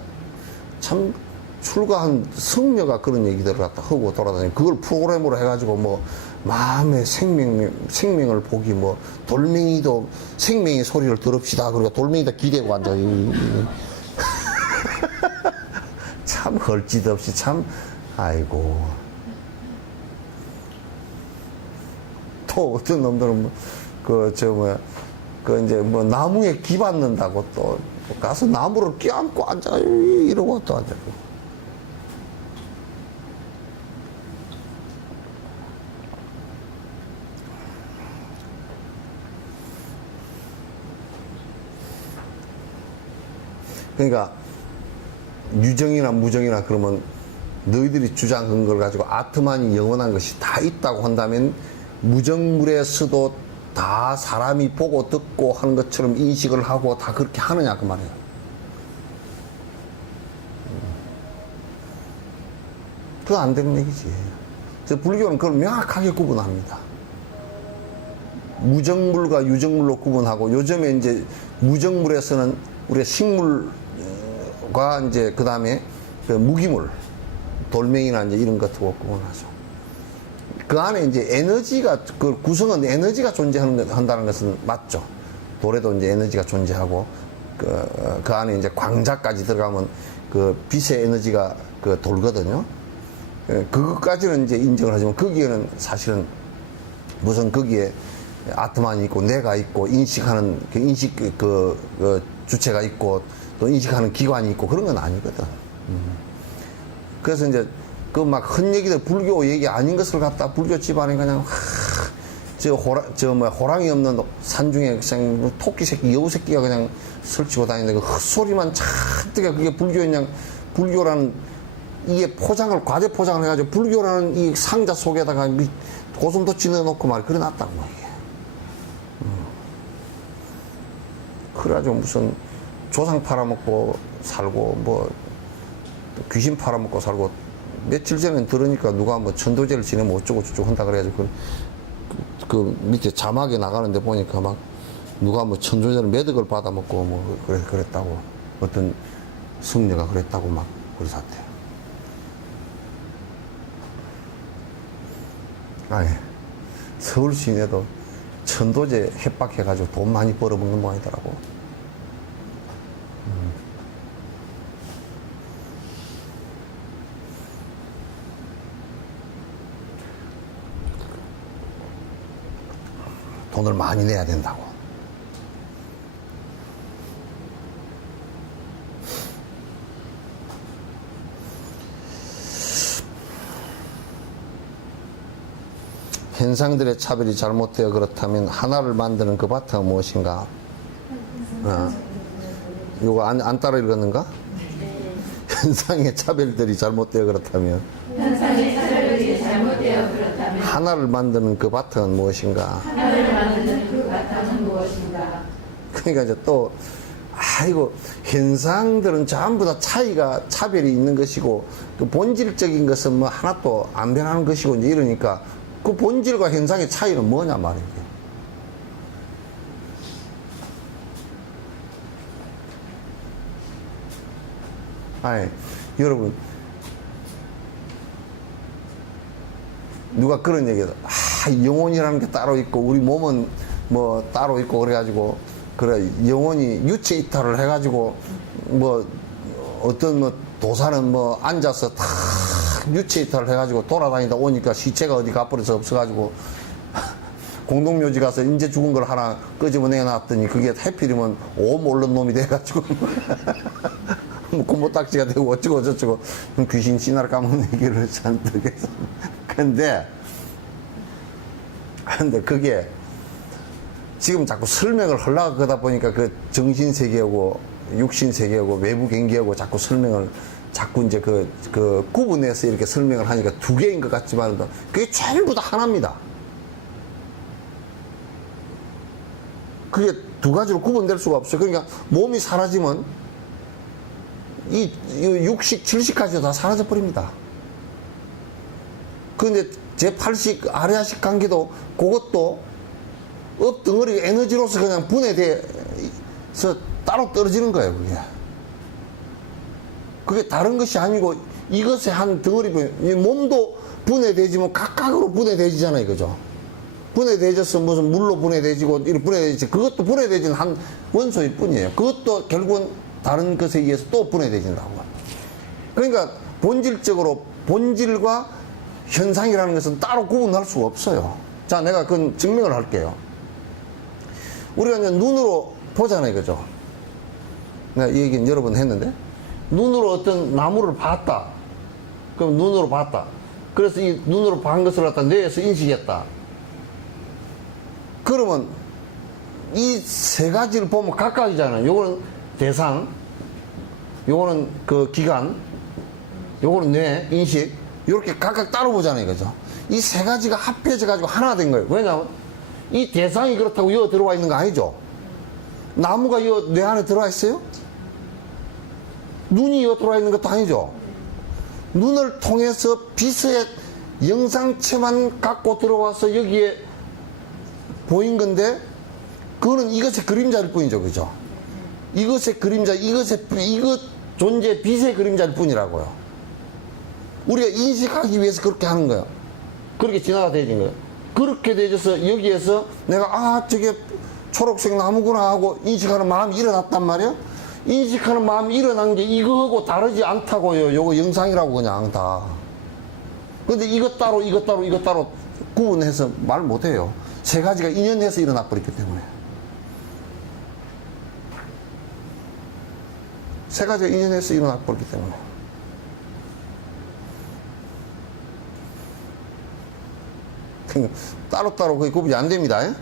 참 출가한 성녀가 그런 얘기들을 갖다 하고 돌아다니고, 그걸 프로그램으로 해가지고 마음의 생명을 보기, 돌멩이도 생명의 소리를 들읍시다. 그리고 돌멩이도 기대고 앉아. 참 헐짓 없이 참, 아이고. 또 어떤 놈들은 나무에 기 받는다고 또 가서 나무를 껴안고 앉아. 이러고 또 앉아고. 그러니까 유정이나 무정이나 그러면 너희들이 주장한 걸 가지고 아트만이 영원한 것이 다 있다고 한다면 무정물에서도 다 사람이 보고 듣고 하는 것처럼 인식을 하고 다 그렇게 하느냐 그 말이에요. 그거 안 되는 얘기지. 불교는 그걸 명확하게 구분합니다. 무정물과 유정물로 구분하고, 요즘에 이제 무정물에서는 우리가 식물과 이제 그 다음에 무기물, 돌멩이나 이제 이런 것하고 구분하죠. 그 안에 이제 에너지가, 그 구성은 에너지가 존재한다는 것은 맞죠. 돌에도 이제 에너지가 존재하고 그 안에 이제 광자까지 들어가면 그 빛의 에너지가 그 돌거든요. 그것까지는 이제 인정을 하지만 거기에는 사실은 무슨 거기에 아트만이 있고 내가 있고 인식하는 그 인식 그 주체가 있고 또 인식하는 기관이 있고 그런 건 아니거든. 그래서 이제 그 막 헛얘기들 불교 얘기 아닌 것을 갖다 불교 집안에 그냥 호랑이 없는 산중에 그냥 뭐 토끼 새끼 여우 새끼가 그냥 설치고 다니는데 그 헛소리만 잔뜩 그게 불교인 불교라는 이게 포장을 과대 포장을 해가지고 불교라는 이 상자 속에다가 고슴도치 넣어놓고 말 그래 놨다고 이게. 그래가지고 무슨 조상 팔아먹고 살고 뭐 귀신 팔아먹고 살고 며칠 전에 들으니까 누가 뭐 천도제를 지내면 어쩌고 저쩌고 한다 그래가지고 그 밑에 자막에 나가는데 보니까 막 누가 뭐 천도제를 매덕을 받아먹고 뭐 그랬다고 어떤 승려가 그랬다고 막 그러셨대. 아니 서울 시내도 천도제 협박해가지고 돈 많이 벌어먹는 모양이더라고. 돈을 많이 내야 된다고. 현상들의 차별이 잘못되어 그렇다면 하나를 만드는 그 바탕은 무엇인가? 이거 안 따라 읽었는가? 현상의 차별들이 잘못되어 그렇다면 현상의 차별들이 잘못되어 그렇다면 하나를 만드는 그 바탕은 무엇인가? 하나를 만드는 그 바탕은 무엇인가? 그러니까 이제 또 아이고 현상들은 전부 다 차별이 있는 것이고 그 본질적인 것은 뭐 하나도 안 변하는 것이고 이제 이러니까 그 본질과 현상의 차이는 뭐냐 말이에요. 아니 여러분 누가 그런 얘기해서 영혼이라는 게 따로 있고 우리 몸은 뭐 따로 있고 그래가지고 그래 영혼이 유체 이탈을 해가지고 뭐 어떤 뭐 도사는 뭐 앉아서 다 유체 이탈을 해가지고 돌아다니다 오니까 시체가 어디 가버려서 없어가지고 공동묘지 가서 인제 죽은 걸 하나 끄집어내 놨더니 그게 해필이면 옴 올른 놈이 돼가지고 뭐 곰보딱지가 되고 어쩌고 저쩌고 귀신 씨나를 까먹는 얘기를 잔뜩 해서 근데 그게 지금 자꾸 설명을 하려고 하다 보니까 그 정신세계하고 육신세계하고 외부경계하고 자꾸 설명을 자꾸 이제 그 구분해서 이렇게 설명을 하니까 두 개인 것 같지만 그게 전부 다 하나입니다. 그게 두 가지로 구분될 수가 없어요. 그러니까 몸이 사라지면 이 육식, 칠식까지도 다 사라져 버립니다. 그런데 제8식, 아래아식 관계도 그것도 덩어리 에너지로서 그냥 분해돼서 따로 떨어지는 거예요, 그게. 그게 다른 것이 아니고 이것의 한 덩어리, 몸도 분해되지만 각각으로 분해되지잖아요, 그죠? 분해되져서 무슨 물로 분해되지고 이렇게 분해되지 그것도 분해되지는 한 원소일 뿐이에요. 그것도 결국은 다른 것에 의해서 또 분해되진다고. 그러니까 본질적으로 본질과 현상이라는 것은 따로 구분할 수가 없어요. 자, 내가 그건 증명을 할게요. 우리가 이제 눈으로 보잖아요, 그죠? 내가 이 얘기는 여러 번 했는데, 눈으로 어떤 나무를 봤다. 그럼 눈으로 봤다. 그래서 이 눈으로 본 것을 갖다 뇌에서 인식했다. 그러면 이 세 가지를 보면 각각이잖아요. 요거는 대상, 요거는 그 기관, 요거는 뇌, 인식, 이렇게 각각 따로 보잖아요, 그죠? 이 세 가지가 합해져가지고 하나 된 거예요. 왜냐하면 이 대상이 그렇다고 여 들어와 있는 거 아니죠? 나무가 여 뇌 안에 들어와 있어요? 눈이 여 들어와 있는 것도 아니죠? 눈을 통해서 빛의 영상체만 갖고 들어와서 여기에 보인 건데, 그거는 이것의 그림자일 뿐이죠, 그죠? 이것의 그림자, 이것 존재 빛의 그림자일 뿐이라고요. 우리가 인식하기 위해서 그렇게 하는 거예요. 그렇게 진화가 되어진 거예요. 그렇게 되어져서 여기에서 내가 저게 초록색 나무구나 하고 인식하는 마음이 일어났단 말이야. 인식하는 마음이 일어난 게 이거하고 다르지 않다고요. 요거 영상이라고 그냥 다. 근데 이것 따로 이것 따로 이것 따로 구분해서 말 못해요. 세 가지가 인연해서 일어나 버렸기 때문에. 세 가지가 인연해서 일어나 버렸기 때문에. 그러니까 따로따로 그게 구분이 안 됩니다. 예?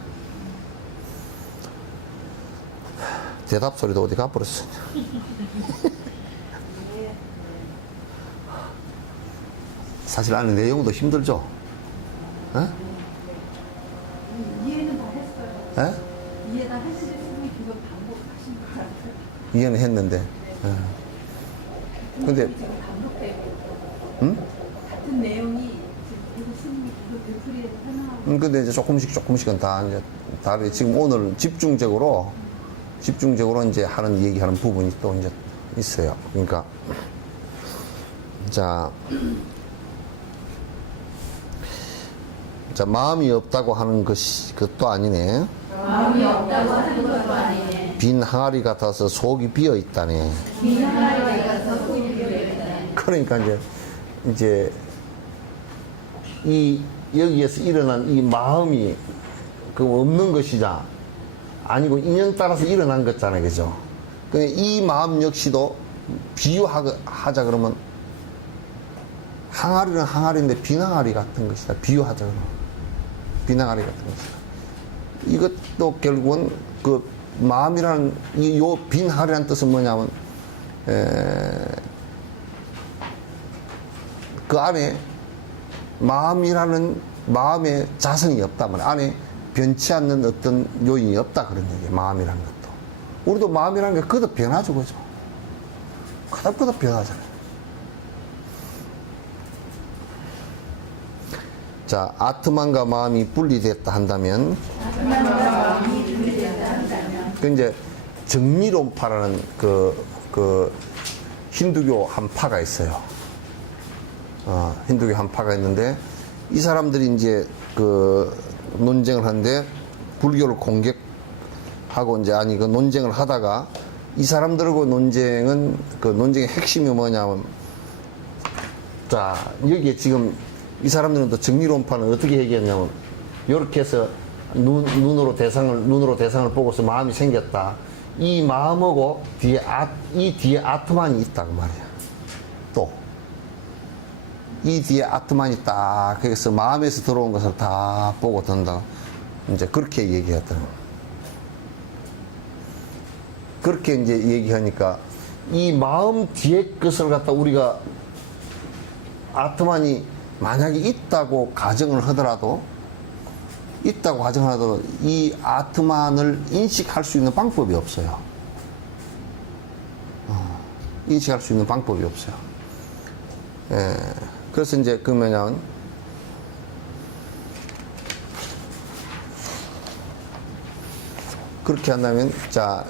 대답 소리도 어디 가버렸어. 사실 안에 내용도 힘들죠? 예? 이해는 다 했어요. 예? 이해 다 했는데 선생님 그거 반복하신 것 같아요. 이해는 했는데. 예. 근데, 지금 반복되고 응? 같은 내용이 지금 계속 스님이 계속 되풀이해서 설명하고 근데 이제 조금씩은 다 이제 다르게 지금 오늘 집중적으로 이제 하는 얘기하는 부분이 또 이제 있어요. 그러니까, 자, 마음이 없다고 하는 것도 아니네. 마음이 없다고 하는 것도 아니네. 빈 항아리 같아서 속이 비어 있다네. 빈 항아리 같아서 속이 비어있다네. 그러니까 이제 이 여기에서 일어난 이 마음이 그 없는 것이자 아니고 인연 따라서 일어난 것잖아요, 그죠? 근데 이 마음 역시도 비유하자 그러면 항아리는 항아리인데 빈 항아리 같은 것이다. 비유하자 그러면 빈 항아리 같은 것이다. 이것도 결국은 그 마음이라는 이 요 빈 항아리라는 뜻은 뭐냐면 그 안에 마음이라는 마음의 자성이 없다 말이야. 안에 변치 않는 어떤 요인이 없다 그런 얘기예요. 마음이라는 것도. 우리도 마음이라는 게 그릇 변하죠, 그죠? 그릇 변하잖아요. 자, 아트만과 마음이 분리됐다 한다면, 그 이제 정리론파라는 그 힌두교 한 파가 있어요. 힌두교 한 파가 있는데 이 사람들이 이제 그 논쟁을 하는데 불교를 공격하고 이제 그 논쟁을 하다가 이 사람들하고 논쟁은 그 논쟁의 핵심이 뭐냐면 자 여기에 지금 이 사람들은 또 정리론파는 어떻게 얘기했냐면 이렇게 해서 눈으로 대상을 보고서 마음이 생겼다. 이 마음하고 이 뒤에 아트만이 있다 그 말이야. 또 이 뒤에 아트만이 딱 그래서 마음에서 들어온 것을 다 보고 든다. 이제 그렇게 얘기했다. 그렇게 이제 얘기하니까 이 마음 뒤에 것을 갖다 우리가 아트만이 만약에 있다고 가정을 하더라도 이 아트만을 인식할 수 있는 방법이 없어요. 인식할 수 있는 방법이 없어요. 예. 그래서 이제 그 뭐냐면 그렇게 한다면 자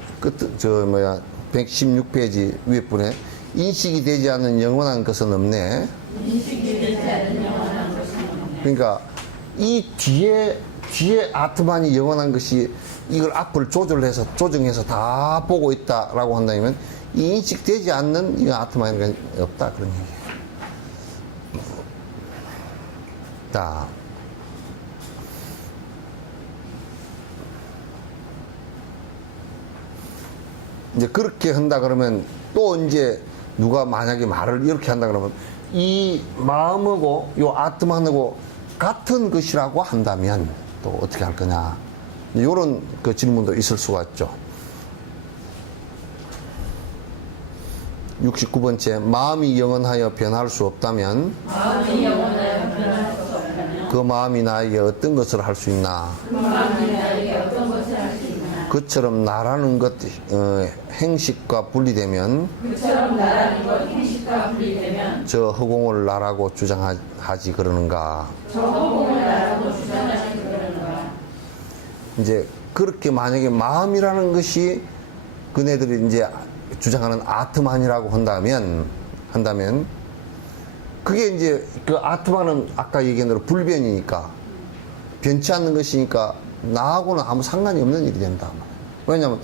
116페이지 위에 분에 인식이 되지 않는 영원한 것은 없네. 인식이 되지 않는 영원한 것은 없네. 그러니까 이 뒤에 아트만이 영원한 것이 이걸 앞을 조정해서 다 보고 있다라고 한다면 이 인식되지 않는 이 아트만이 없다 그런 얘기예요. 자, 이제 그렇게 한다 그러면 또 이제 누가 만약에 말을 이렇게 한다 그러면 이 마음하고 요 아트만하고 같은 것이라고 한다면 또 어떻게 할 거냐 이런 그 질문도 있을 수가 있죠. 69번째 마음이 영원하여 변할 수 없다면 마음이 영원하여 변할 수 없다면 그 마음이 나에게 어떤 것을 할 수 있나? 그 마음이 나에게 어떤 것을 할 수 있나? 그처럼 나라는 것 행식과 분리되면 그처럼 나라는 것 행식과 분리되면 저 허공을 나라고 주장하지 그러는가? 저 허공을 나라고 주장하지 그러는가? 이제 그렇게 만약에 마음이라는 것이 그네들이 이제 주장하는 아트만이라고 한다면 그게 이제 그 아트만은 아까 얘기한 대로 불변이니까 변치 않는 것이니까 나하고는 아무 상관이 없는 일이 된다. 왜냐하면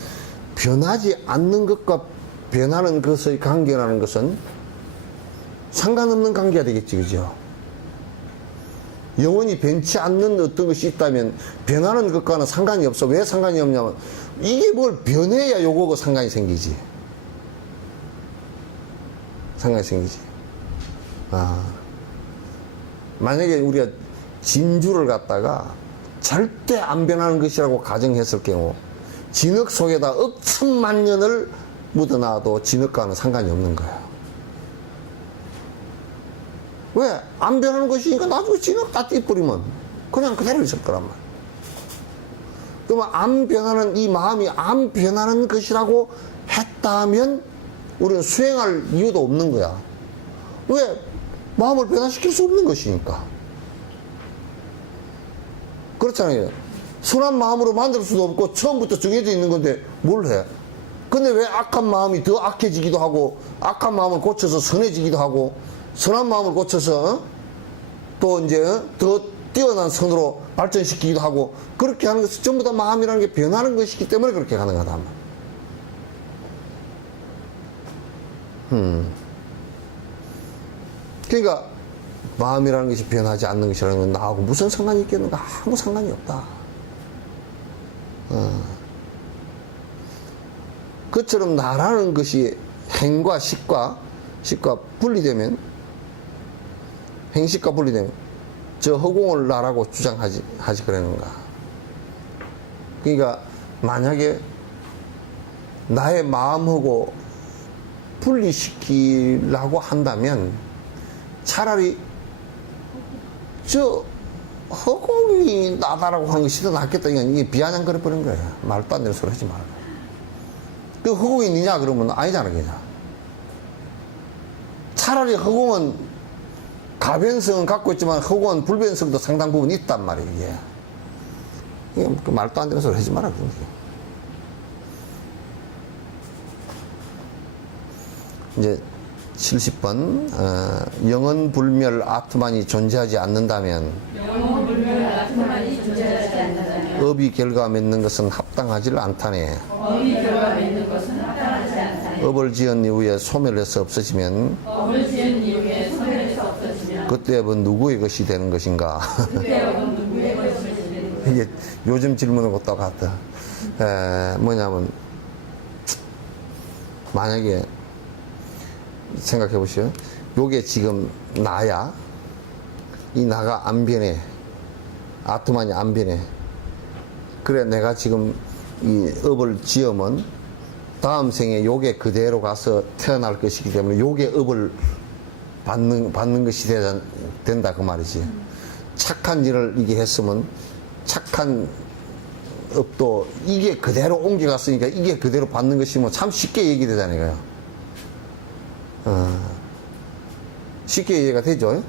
변하지 않는 것과 변하는 것의 관계라는 것은 상관없는 관계가 되겠지, 그죠? 영원히 변치 않는 어떤 것이 있다면 변하는 것과는 상관이 없어. 왜 상관이 없냐면 이게 뭘 변해야 요거가 상관이 생기지. 상관이 생기지. 만약에 우리가 진주를 갖다가 절대 안 변하는 것이라고 가정했을 경우 진흙 속에다 억천만 년을 묻어놔도 진흙과는 상관이 없는 거야. 왜? 안 변하는 것이니까 나중에 진흙 다 띄뿌리면 그냥 그대로 있을 거란 말이야. 그러면 안 변하는 이 마음이 안 변하는 것이라고 했다면 우리는 수행할 이유도 없는 거야. 왜? 마음을 변화시킬 수 없는 것이니까. 그렇잖아요. 선한 마음으로 만들 수도 없고 처음부터 정해져 있는 건데 뭘 해? 근데 왜 악한 마음이 더 악해지기도 하고 악한 마음을 고쳐서 선해지기도 하고 선한 마음을 고쳐서 또 이제 더 뛰어난 선으로 발전시키기도 하고 그렇게 하는 것은 전부 다 마음이라는 게 변하는 것이기 때문에 그렇게 가능하다. 그러니까 마음이라는 것이 변하지 않는 것이라는 건 나하고 무슨 상관이 있겠는가? 아무 상관이 없다. 그처럼 나라는 것이 행과 식과 분리되면 행식과 분리되면 저 허공을 나라고 주장하지 그러는가. 그러니까 만약에 나의 마음하고 분리시키려고 한다면 차라리 저 허공이 나다라고 하는 것이 더 낫겠다. 이게 비아냥거려 버린 거야. 말도 안 되는 소리 하지 말고. 그 허공이 있느냐 그러면 아니잖아, 그냥. 차라리 허공은 가변성은 갖고 있지만 허공은 불변성도 상당 부분 있단 말이에요, 이게. 이게 그 말도 안 되는 소리 하지 마라, 그런 게. 이제 70번 영원불멸 아트만이 존재하지 않는다면 영원불멸 아트만이 존재하지 않는다면 업이 결과 맺는 것은 합당하지 않다네. 업이 결과 맺는 것은 합당하지 않다네. 업을 지은 이후에 소멸해서 없어지면 업을 지은 이후에 소멸해서 없어지면 그때 업은 누구의 것이 되는 것인가? 그때 업은 누구의 것이 되는 것인가? 이게 요즘 질문하고 똑같다. 뭐냐면 만약에 생각해 보시오. 요게 지금 나야. 이 나가 안 변해. 아트만이 안 변해. 그래 내가 지금 이 업을 지으면 다음 생에 요게 그대로 가서 태어날 것이기 때문에 요게 업을 받는 것이 된다 그 말이지. 착한 일을 이게 했으면 착한 업도 이게 그대로 옮겨갔으니까 이게 그대로 받는 것이 뭐 참 쉽게 얘기되잖아요. 쉽게 이해가 되죠?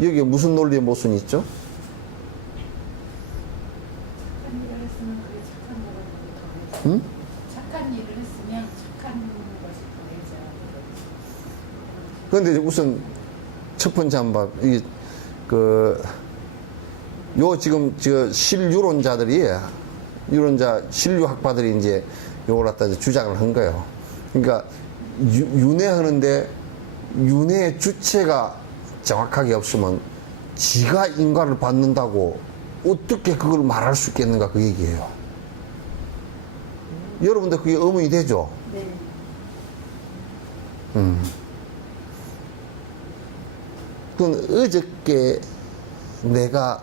여기에 무슨 논리의 모순이 있죠? 착한 일을 했으면 그게 착한 거가 응? 착한 일을 했으면 착한 것이 더해져야 그런데 우선 첫 번째 한번 이게 요 지금 저 실유론자들이 신류학파들이 이제 요걸 갖다 주장을 한 거예요. 그러니까 윤회하는데 윤회의 주체가 정확하게 없으면 지가 인과를 받는다고 어떻게 그걸 말할 수 있겠는가 그 얘기예요. 여러분들 그게 의문이 되죠? 네. 그건 어저께 내가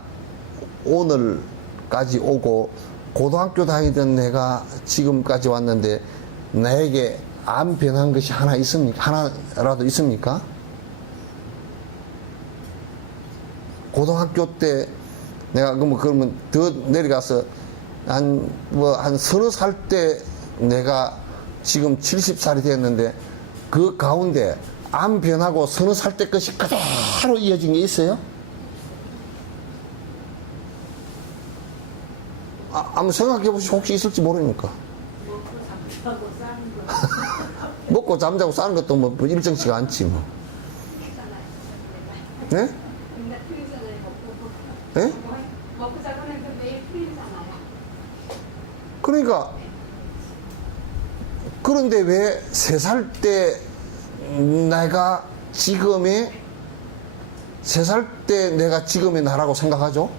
오늘까지 오고 고등학교 다니던 내가 지금까지 왔는데 나에게 안 변한 것이 하나 있습니까? 하나라도 있습니까? 고등학교 때 내가 그러면 더 내려가서 한 서너 살 때 내가 지금 70살이 됐는데 그 가운데 안 변하고 서너 살 때 것이 그대로 이어진 게 있어요? 한번 생각해 보시고 혹시 있을지 모르니까. 먹고 잠자고 싸는 것도 뭐 일정치가 않지 뭐. 네? 예? 먹고 자고 나서 매일 풀리잖아요. 그러니까 그런데 왜 3살 때 내가 지금의 3살 때 내가 지금의 나라고 생각하죠?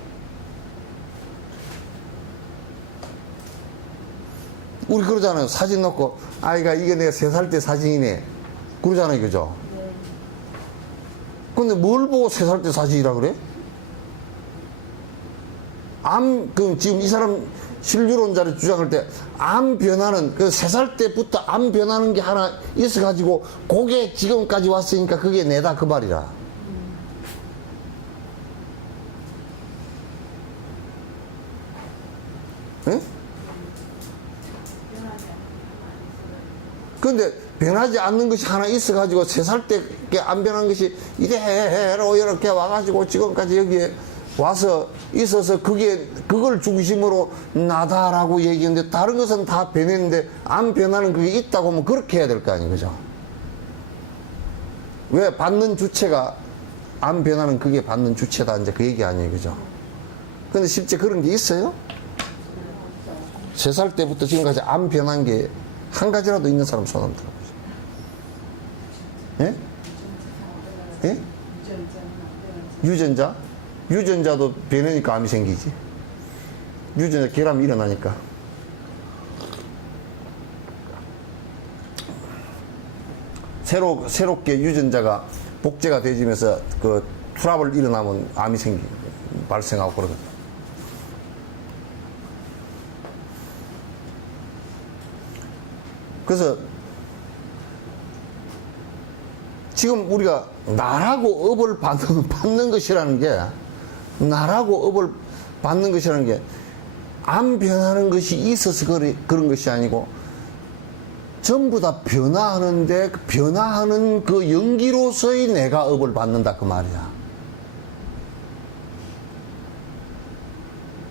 우리 그러잖아요. 사진 넣고 아이가 이게 내가 3살 때 사진이네 그러잖아요. 그죠? 근데 뭘 보고 3살 때 사진이라 그래? 그럼 지금 이 사람 신유론자를 주장할 때 암 변화는 그 3살 때부터 암 변하는 게 하나 있어가지고 그게 지금까지 왔으니까 그게 내다 그 말이라. 응? 근데 변하지 않는 것이 하나 있어가지고 3살 때 안 변한 것이 이대로 이렇게 와가지고 지금까지 여기에 와서 있어서 그걸 중심으로 나다라고 얘기했는데 다른 것은 다 변했는데 안 변하는 그게 있다고 하면 그렇게 해야 될 거 아니에요. 그죠? 왜 받는 주체가 안 변하는 그게 받는 주체다 이제 그 얘기 아니에요. 그죠? 근데 실제 그런 게 있어요? 3살 때부터 지금까지 안 변한 게 한 가지라도 있는 사람 손 한번 들어보세요. 예? 예? 유전자? 유전자도 변하니까 암이 생기지. 유전자 결함이 일어나니까. 새롭게 유전자가 복제가 되지면서 그 트러블 일어나면 암이 발생하고 그러거든. 그래서 지금 우리가 나라고 업을 받는 것이라는 게 나라고 업을 받는 것이라는 게 안 변하는 것이 있어서 그런 것이 아니고 전부 다 변화하는데 변화하는 그 연기로서의 내가 업을 받는다 그 말이야.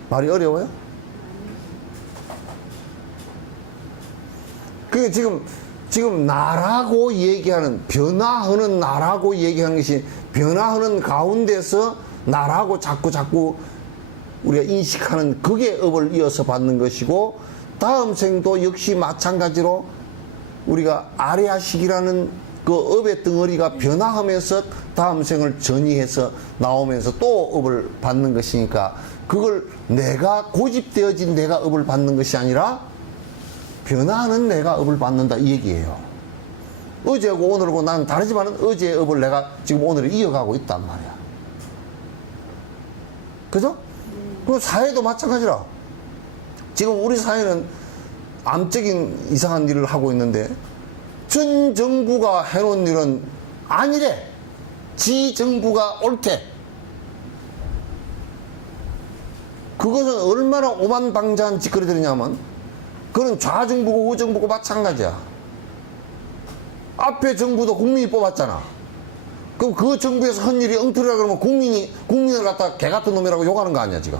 말이 어려워요? 그게 지금 나라고 얘기하는 변화하는 나라고 얘기하는 것이 변화하는 가운데서 나라고 자꾸 우리가 인식하는 그게 업을 이어서 받는 것이고 다음 생도 역시 마찬가지로 우리가 아레아식이라는 그 업의 덩어리가 변화하면서 다음 생을 전이해서 나오면서 또 업을 받는 것이니까 그걸 내가 고집되어진 내가 업을 받는 것이 아니라 변화하는 내가 업을 받는다 이 얘기예요. 어제하고 오늘하고 나는 다르지만 어제의 업을 내가 지금 오늘에 이어가고 있단 말이야. 그죠? 그 사회도 마찬가지라. 지금 우리 사회는 암적인 이상한 일을 하고 있는데 전 정부가 해놓은 일은 아니래. 지 정부가 옳대. 그것은 얼마나 오만방자한 짓거리들이냐면 그건 좌정부고 우정부고 마찬가지야. 앞에 정부도 국민이 뽑았잖아. 그럼 그 정부에서 한 일이 엉터리라 그러면 국민을 갖다 개 같은 놈이라고 욕하는 거 아니야, 지금.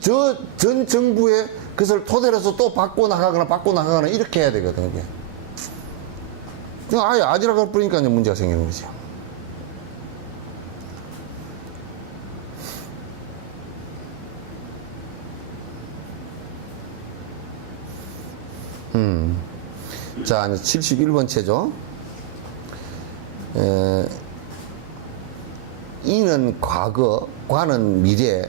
전 정부의 그것을 토대로 해서 또 바꿔나가거나 이렇게 해야 되거든, 이게. 그냥 아예 아니라고 뿌리니까 이제 문제가 생기는 거죠. 자, 이제 71번 채죠. 이는 과거, 과는 미래,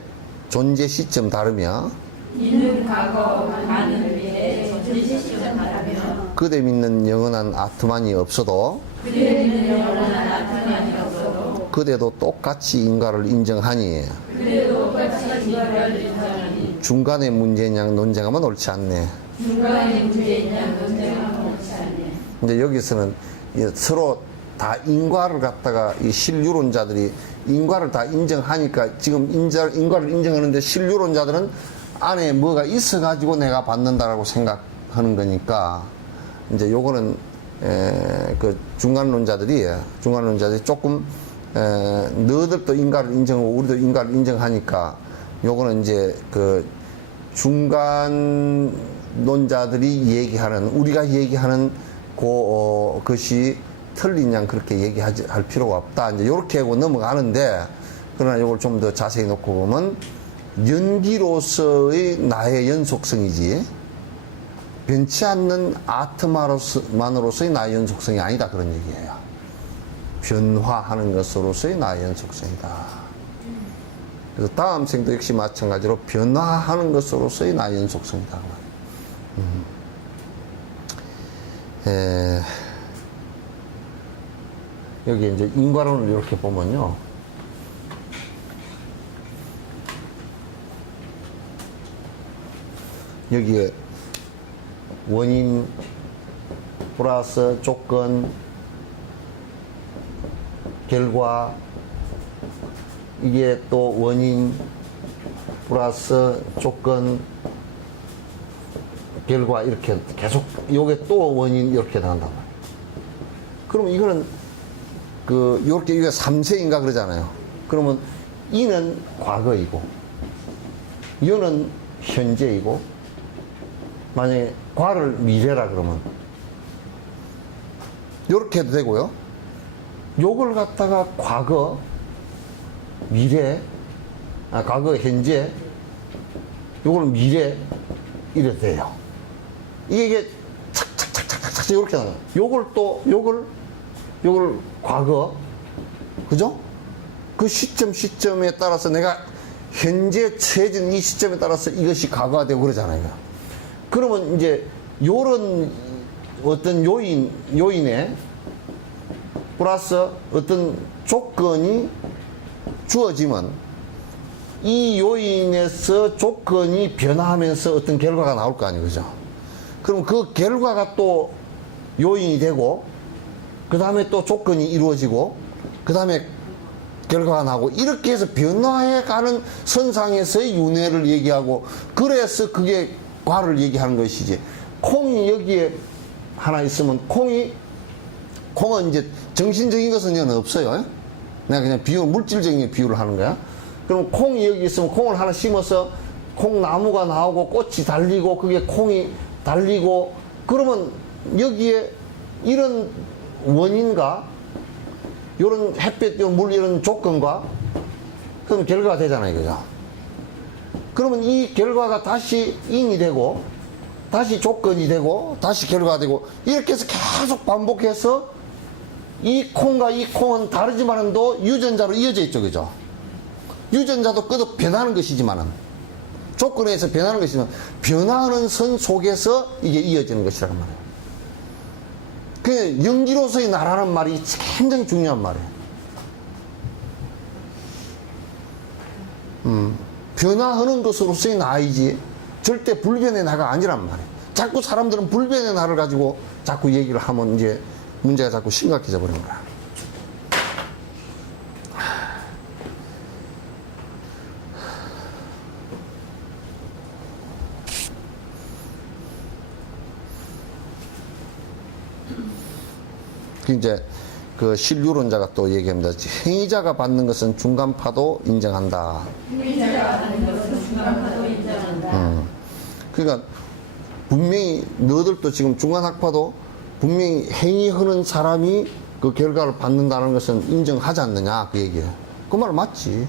존재 시점 다르며 이는 과거, 가는 미래, 존재 시점 다르며 그대 믿는 영원한 아트만이 없어도 그대 믿는 영원한 아트만이 없어도 그대도 똑같이 인과를 인정하니 그대도 똑같이 인과를 인정하니 중간에 문제인 양 논쟁하면 옳지 않네. 중간에 문제인 양 논쟁하면 옳지 않네. 근데 여기서는 서로 다 인과를 갖다가 이 신유론자들이 인과를 다 인정하니까 지금 인과를 인정하는데 신유론자들은 안에 뭐가 있어가지고 내가 받는다라고 생각하는 거니까 이제 요거는 그 중간론자들이 조금 너희들도 인과를 인정하고 우리도 인과를 인정하니까 요거는 이제 그 중간 논자들이 얘기하는, 우리가 얘기하는 것이 틀린 양 그렇게 얘기할 필요가 없다. 이제 요렇게 하고 넘어가는데, 그러나 이걸 좀 더 자세히 놓고 보면, 연기로서의 나의 연속성이지, 변치 않는 아트만으로서의 나의 연속성이 아니다. 그런 얘기예요. 변화하는 것으로서의 나의 연속성이다. 그래서 다음 생도 역시 마찬가지로 변화하는 것으로서의 나의 연속성이다. 여기 이제 인과론을 이렇게 보면요. 여기에 원인 플러스 조건, 결과, 이게 또 원인 플러스 조건, 결과 이렇게 계속 요게 또 원인 이렇게 나간단 말이에요. 그럼 이거는 요렇게 이게 3세인가 그러잖아요. 그러면 이는 과거이고 요는 현재이고 만약에 과를 미래라 그러면 요렇게 해도 되고요. 요걸 갖다가 과거, 미래, 과거, 현재, 요걸 미래 이래도 돼요. 이게 착착착착착 이렇게 나와요. 요걸 과거, 그죠? 그 시점에 따라서 내가 현재 처해진 이 시점에 따라서 이것이 과거가 되고 그러잖아요. 그러면 이제 요런 어떤 요인에 플러스 어떤 조건이 주어지면 이 요인에서 조건이 변화하면서 어떤 결과가 나올 거 아니에요. 그죠? 그럼 그 결과가 또 요인이 되고 그 다음에 또 조건이 이루어지고 그 다음에 결과가 나고 이렇게 해서 변화해 가는 선상에서의 윤회를 얘기하고 그래서 그게 과를 얘기하는 것이지. 콩이 여기에 하나 있으면 콩은 이제 정신적인 것은 여는 없어요. 내가 그냥 물질적인 비유를 하는 거야. 그럼 콩이 여기 있으면 콩을 하나 심어서 콩나무가 나오고 꽃이 달리고 그게 콩이 달리고 그러면 여기에 이런 원인과 이런 햇빛, 물 이런 조건과 그럼 결과가 되잖아요. 그죠? 그러면 이 결과가 다시 인이 되고 다시 조건이 되고 다시 결과가 되고 이렇게 해서 계속 반복해서 이 콩과 이 콩은 다르지만도 유전자로 이어져 있죠. 그죠? 유전자도 끄덕 변하는 것이지만은 조건에 의해서 변하는 것이지만 변화하는 선 속에서 이게 이어지는 것이란 말이에요. 그 연기로서의 나라는 말이 굉장히 중요한 말이에요. 변화하는 것으로서의 나이지 절대 불변의 나가 아니란 말이에요. 자꾸 사람들은 불변의 나를 가지고 자꾸 얘기를 하면 이제 문제가 자꾸 심각해져 버린 거야. 이제 그 실유론자가 또 얘기합니다. 행위자가 받는 것은 중간파도 인정한다. 행위자가 받는 것은 중간파도 인정한다. 그러니까 분명히 너들도 지금 중간학파도 분명히 행위하는 사람이 그 결과를 받는다는 것은 인정하지 않느냐 그 얘기예요. 그 말 맞지.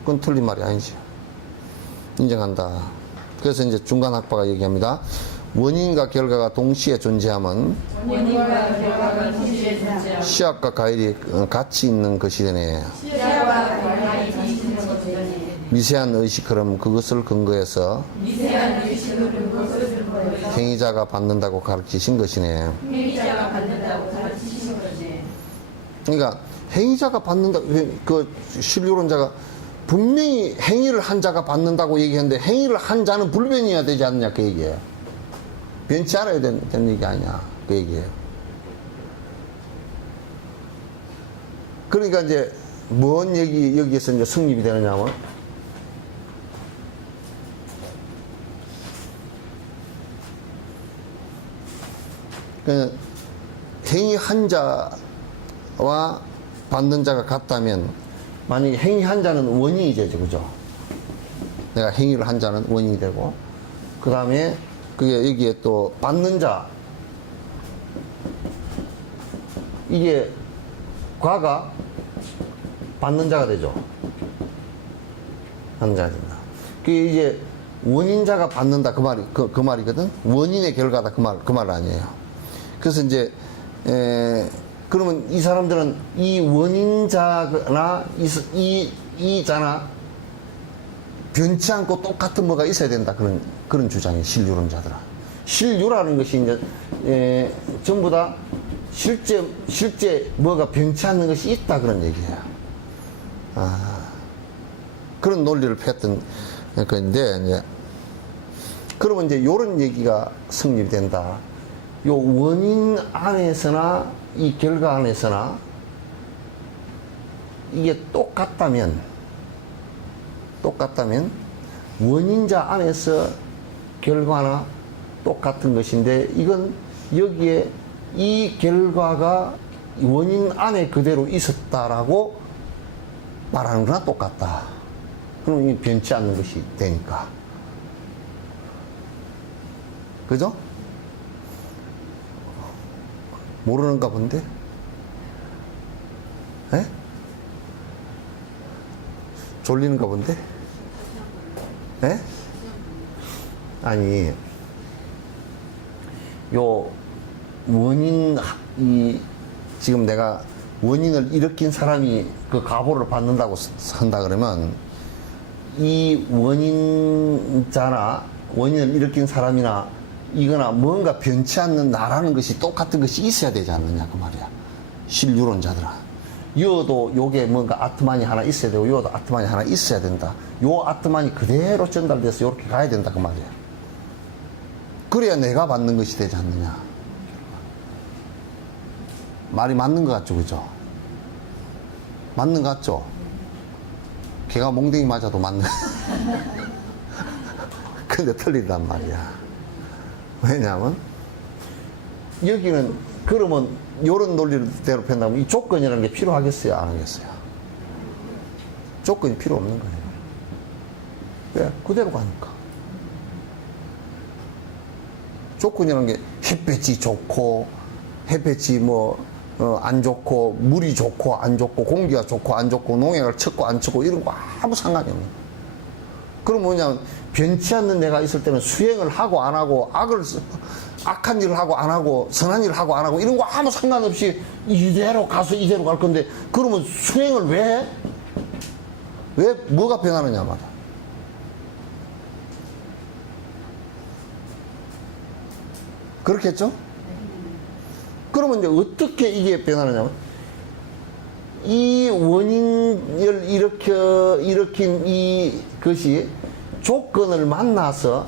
그건 틀린 말이 아니지. 인정한다. 그래서 이제 중간학파가 얘기합니다. 원인과 결과가 동시에 존재하면 원인과 결과가 동시에 존재하고 시약과 과일이 같이 있는 것이 되네. 시야와 결과가 있는 것이니 미세한 의식처럼 그것을 근거해서 미세한 의식으로 그것을 근거해서 행위자가 받는다고 가르치신 것이네. 행위자가 받는다고 가르치신 것이. 그러니까 행위자가 받는다. 그 실유론자가 분명히 행위를 한 자가 받는다고 얘기했는데 행위를 한 자는 불변이어야 되지 않느냐 그 얘기예요. 변치 않아야 되는 얘기 아니야 그 얘기예요. 그러니까 이제 뭔 얘기 여기에서 이제 성립이 되느냐면 그냥 행위한 자와 받는 자가 같다면 만약에 행위한 자는 원인이 되죠. 그죠? 내가 행위를 한 자는 원인이 되고 그 다음에 그게 여기에 또 받는 자. 이게 과가 받는 자가 되죠. 받는 자가 된다. 그게 이제 원인자가 받는다 그 말이 그 말이거든. 원인의 결과다 그 말 아니에요. 그래서 이제 그러면 이 사람들은 이 원인자나 이 자나 변치 않고 똑같은 뭐가 있어야 된다 그런 주장이 신유론자들은. 신유라는 것이 이제 전부 다 실제 뭐가 변치 않는 것이 있다 그런 얘기예요. 그런 논리를 폈던 건데 이제 그러면 이제 요런 얘기가 성립이 된다. 요 원인 안에서나 이 결과 안에서나 이게 똑같다면 원인자 안에서 결과나 똑같은 것인데 이건 여기에 이 결과가 원인 안에 그대로 있었다라고 말하는 거나 똑같다. 그럼 이 변치 않는 것이 되니까. 그죠? 모르는가 본데? 에? 졸리는가 본데? 에? 아니, 요 지금 내가 원인을 일으킨 사람이 그 가보를 받는다고 한다 그러면 이 원인자나 원인을 일으킨 사람이나 이거나 뭔가 변치 않는 나라는 것이 똑같은 것이 있어야 되지 않느냐 그 말이야. 신유론자들은. 요도 요게 뭔가 아트만이 하나 있어야 되고 요도 아트만이 하나 있어야 된다. 요 아트만이 그대로 전달돼서 요렇게 가야 된다 그 말이야. 그래야 내가 받는 것이 되지 않느냐. 말이 맞는 것 같죠, 그죠? 맞는 것 같죠? 걔가 몽댕이 맞아도 맞는. 근데 틀린단 말이야. 왜냐하면 여기는 그러면 이런 논리대로 편다면 이 조건이라는 게 필요하겠어요, 안 하겠어요? 조건이 필요 없는 거예요. 왜? 그대로 가니까. 조건이라는 게 햇볕이 좋고 햇볕이 안 좋고 물이 좋고 안 좋고 공기가 좋고 안 좋고 농약을 쳤고 안 쳤고 이런 거 아무 상관이 없는 거예요. 그럼 뭐냐면 변치 않는 내가 있을 때는 수행을 하고 안 하고 악한 일을 하고 안 하고 선한 일을 하고 안 하고 이런 거 아무 상관없이 이대로 가서 이대로 갈 건데 그러면 수행을 왜 해? 왜 뭐가 변하느냐 말이야. 그렇겠죠? 그러면 이제 어떻게 이게 변하느냐면 이 원인을 일으킨 이것이 조건을 만나서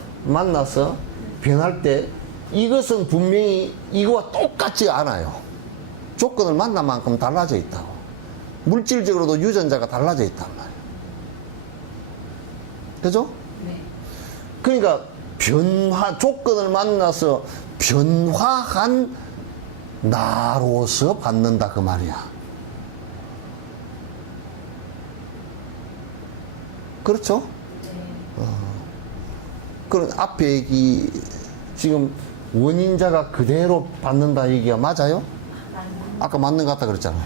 변할 때 이것은 분명히 이거와 똑같지 않아요. 조건을 만난 만큼 달라져 있다고. 물질적으로도 유전자가 달라져 있단 말이에요. 그죠? 네. 그러니까 조건을 만나서 변화한 나로서 받는다 그 말이야. 그렇죠? 그럼 앞에 얘기 지금 원인자가 그대로 받는다 얘기가 맞아요? 아까 맞는 것 같다 그랬잖아.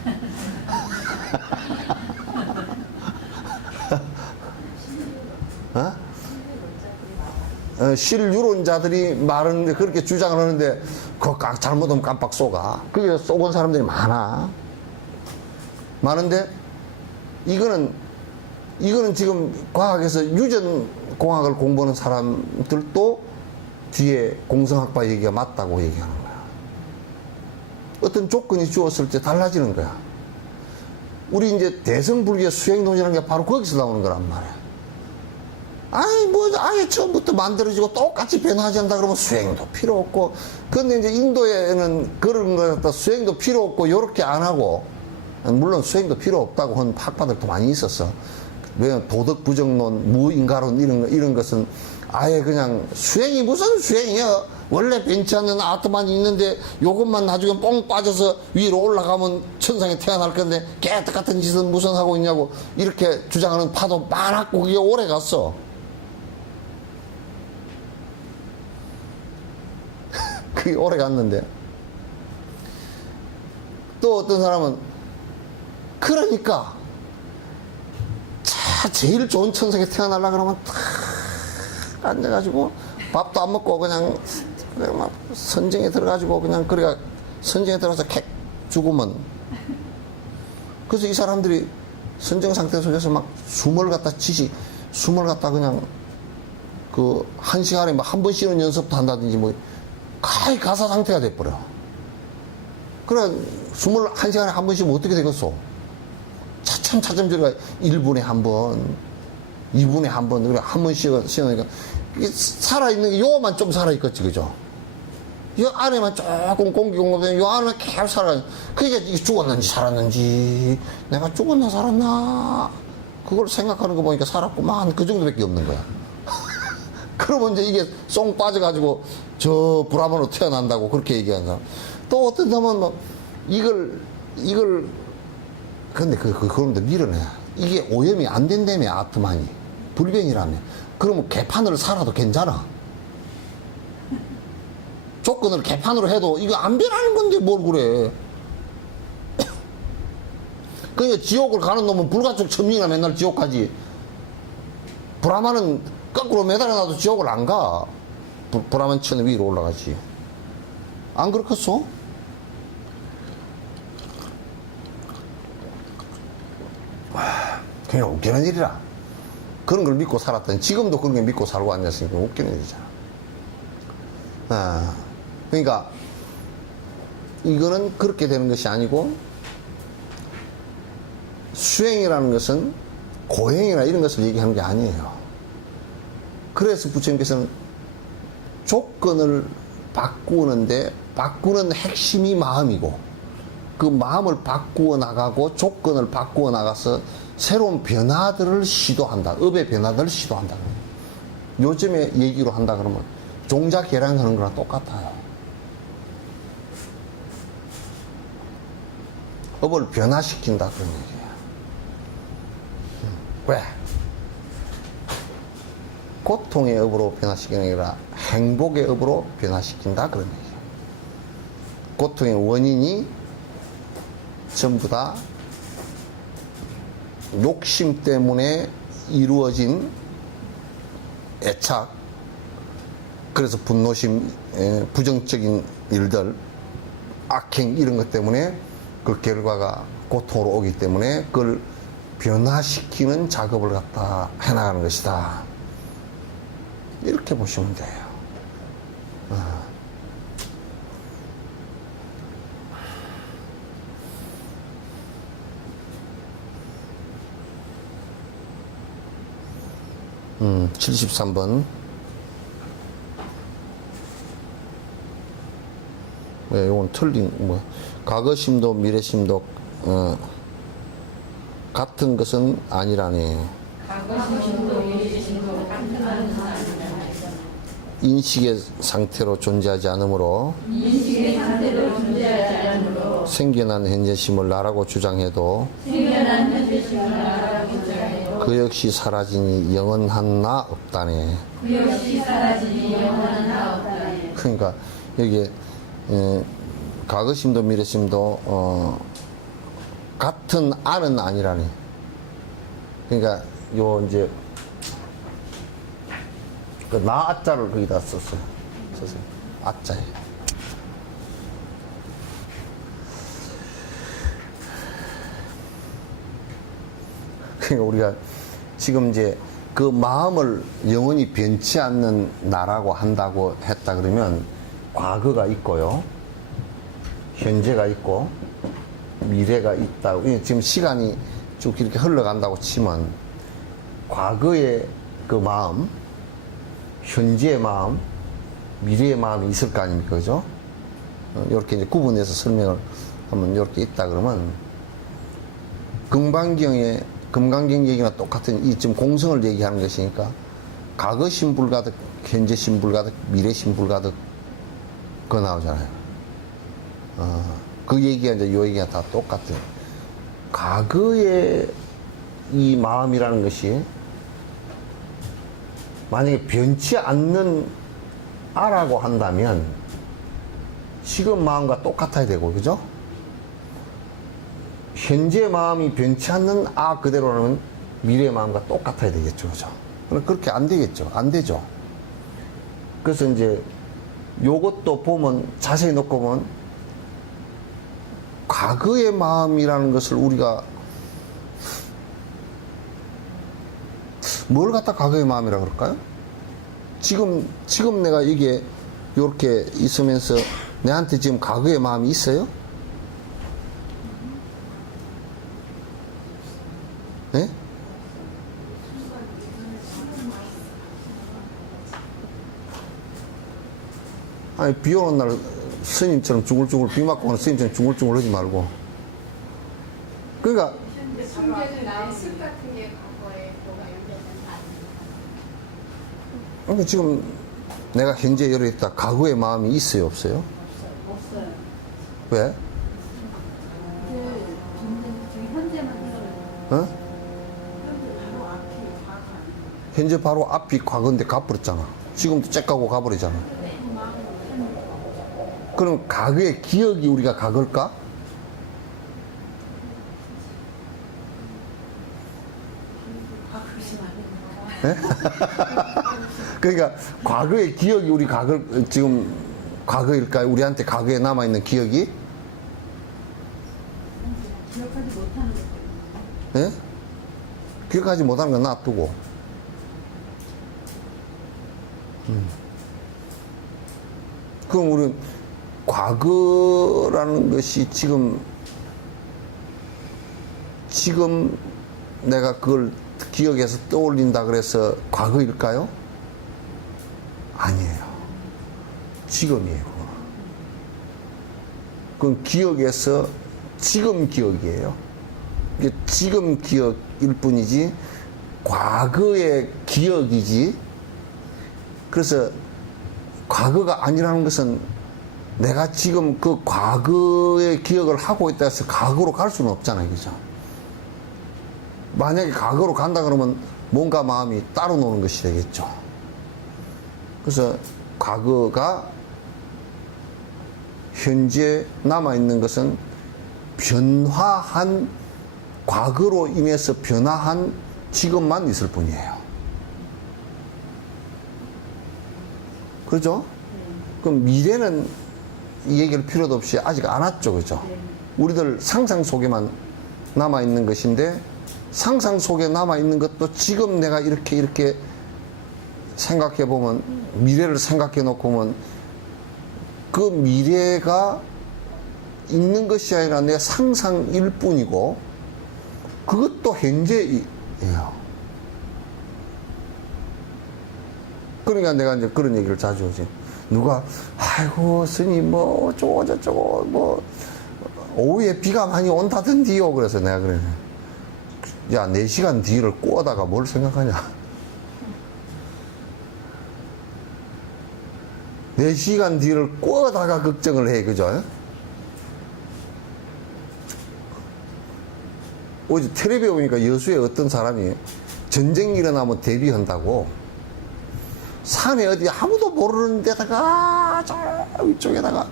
실유론자들이 말하는데 그렇게 주장을 하는데 그거 잘못하면 깜빡 쏘가. 그게 쏘건 사람들이 많은데 이거는 지금 과학에서 유전공학을 공부하는 사람들도 뒤에 공성학파 얘기가 맞다고 얘기하는 거야. 어떤 조건이 주었을 때 달라지는 거야. 우리 이제 대성불교 수행론이라는 게 바로 거기서 나오는 거란 말이야. 아예 처음부터 만들어지고 똑같이 변하지 않는다 그러면 수행도 필요 없고, 근데 이제 인도에는 그런 거 갖다 수행도 필요 없고, 요렇게 안 하고, 물론 수행도 필요 없다고 하는 학파들도 많이 있었어. 왜냐면 도덕 부정론, 무인가론 이런 것은 아예 그냥 수행이 무슨 수행이야. 원래 변치 않는 아트만이 있는데 요것만 나중에 뽕 빠져서 위로 올라가면 천상에 태어날 건데 깨 같은 짓은 무슨 하고 있냐고 이렇게 주장하는 파도 많았고 그게 오래 갔어. 그게 오래 갔는데. 또 어떤 사람은, 그러니까, 제일 좋은 천성에 태어나려 그러면 탁 앉아가지고, 밥도 안 먹고 그냥 막 선정에 들어가지고 그냥 그래가 선정에 들어가서 객 죽으면. 그래서 이 사람들이 선정 상태 속에서 막 숨을 갖다 숨을 갖다 그냥 그 한 시간에 막 한 번씩은 연습도 한다든지 뭐 가히 가사 상태가 돼버려. 그래 숨을 한 시간에 한 번씩 어떻게 되겠어? 차츰 들어가 1분에 한 번, 2분에 한 번, 그래 한 번씩 쉬어니까 살아있는 게 요만 좀 살아있겠지, 그죠? 이 안에만 조금 공기 공급되면 이 안에만 계속 살아. 그게 이게 죽었는지 살았는지, 내가 죽었나 살았나, 그걸 생각하는 거 보니까 살았구만. 그 정도밖에 없는 거야. 그러면 이제 이게 쏙 빠져가지고 저 브라만으로 태어난다고 그렇게 얘기하는 사람. 또 어떤 사람은 뭐 이걸 근데 그런데 밀어내. 이게 오염이 안 된다며, 아트만이. 불변이라며. 그러면 개판으로 살아도 괜찮아. 조건을 개판으로 해도 이거 안 변하는 건데 뭘 그래. 그러니까 지옥을 가는 놈은 불가촉 천민이나 맨날 지옥 가지. 브라만은 거꾸로 매달아놔도 지옥을 안 가. 브라만 천 위로 올라가지. 안 그렇겠어? 그냥 웃기는 일이라. 그런 걸 믿고 살았더니 지금도 그런 걸 믿고 살고 앉았으니까 웃기는 일이잖아. 그러니까 이거는 그렇게 되는 것이 아니고, 수행이라는 것은 고행이나 이런 것을 얘기하는 게 아니에요. 그래서 부처님께서는 조건을 바꾸는데, 바꾸는 핵심이 마음이고, 그 마음을 바꾸어 나가고 조건을 바꾸어 나가서 새로운 변화들을 시도한다. 업의 변화들을 시도한다. 요즘에 얘기로 한다 그러면 종자 계량하는 거랑 똑같아요. 업을 변화시킨다 그런 얘기예요. 왜? 고통의 업으로 변화시키는 게 아니라 행복의 업으로 변화시킨다 그런 얘기예요. 고통의 원인이 전부 다 욕심 때문에 이루어진 애착, 그래서 분노심, 부정적인 일들, 악행 이런 것 때문에 그 결과가 고통으로 오기 때문에 그걸 변화시키는 작업을 갖다 해나가는 것이다. 이렇게 보시면 돼요. 음, 73번. 네, 이건 틀린, 과거심도 미래심도, 같은 것은 아니라네. 과거심도 미래심도 같은 것은 아니라. 인식의 상태로 존재하지 않으므로, 인식의 상태로 존재하지 않으므로 생겨난 현재심을 나라고 주장해도, 생겨난 현재심을 나라고 주장해도 그 역시 사라지니 영원한 나 없다네. 그 역시 사라지니 영원한 나 없다네. 그러니까 여기 과거심도 미래심도 같은 안은 아니라네. 그러니까 요 이제 그 나아자를 거기다 썼어요. 아자에. 그러니까 우리가 지금 이제 그 마음을 영원히 변치 않는 나라고 한다고 했다 그러면 과거가 있고요, 현재가 있고, 미래가 있다고. 지금 시간이 쭉 이렇게 흘러간다고 치면 과거의 그 마음, 현재의 마음, 미래의 마음이 있을 거 아닙니까? 그죠? 이렇게 이제 구분해서 설명을 하면 이렇게 있다 그러면 금강경 얘기나 똑같은 이 지금 공성을 얘기하는 것이니까 과거 신불가득, 현재 신불가득, 미래 신불가득 그거 나오잖아요. 그 얘기가 이제 요 얘기가 다 똑같아요. 과거의 이 마음이라는 것이 만약에 변치 않는 아라고 한다면 지금 마음과 똑같아야 되고, 그죠? 현재 마음이 변치 않는 그대로라면 미래의 마음과 똑같아야 되겠죠, 그죠? 그렇게 안 되겠죠. 안 되죠. 그래서 이제 요것도 보면, 자세히 놓고 보면, 과거의 마음이라는 것을 우리가 뭘 갖다 과거의 마음이라 그럴까요? 지금 내가 이게 이렇게 있으면서 내한테 지금 과거의 마음이 있어요? 네? 아니, 비 오는 날 스님처럼 중글중글 비 맞고 오는 스님처럼 중글중글 하지 말고. 그러니까 숨겨진 나의 습 같은 게 과거에 뭐가 연결된 거 그러니까 지금 내가 현재 열에 있다 과거의 마음이 있어요, 없어요? 없어요. 왜? 저기 현재만 생각나요. 어? 현재 바로 앞이 과거인데 가버렸잖아. 지금도 째까고 가버리잖아. 그럼 과거의 기억이 우리가 과거일까? 네? 그러니까 과거의 기억이 우리 지금 과거일까요? 우리한테 과거에 남아있는 기억이? 기억하지 못하는 것 예? 때문에. 기억하지 못하는 건 놔두고. 그럼 우리는 과거라는 것이 지금 내가 그걸 기억해서 떠올린다 그래서 과거일까요? 아니에요. 지금이에요. 그건 기억에서 지금 기억이에요. 이게 지금 기억일 뿐이지 과거의 기억이지. 그래서 과거가 아니라는 것은 내가 지금 그 과거의 기억을 하고 있다 해서 과거로 갈 수는 없잖아요. 그죠? 만약에 과거로 간다 그러면 몸과 마음이 따로 노는 것이 되겠죠. 그래서 과거가 현재 남아있는 것은 변화한, 과거로 인해서 변화한 지금만 있을 뿐이에요. 그렇죠? 그럼 미래는 이 얘기를 필요도 없이 아직 안 왔죠. 그죠? 우리들 상상 속에만 남아있는 것인데, 상상 속에 남아있는 것도 지금 내가 이렇게 생각해 보면, 미래를 생각해 놓고 보면, 그 미래가 있는 것이 아니라 내 상상일 뿐이고, 그것도 현재예요. 그러니까 내가 이제 그런 얘기를 자주 하지. 누가, 아이고, 스님, 뭐, 어쩌고 저쩌고, 뭐, 오후에 비가 많이 온다던디요. 그래서 내가 그래. 야, 4시간 뒤를 꼬다가 뭘 생각하냐. 4시간 뒤를 꼬다가 걱정을 해. 그죠? 어제 텔레비에 보니까 여수에 어떤 사람이 전쟁이 일어나면 대비한다고 산에 어디 아무도 모르는 데다가 저 위쪽에다가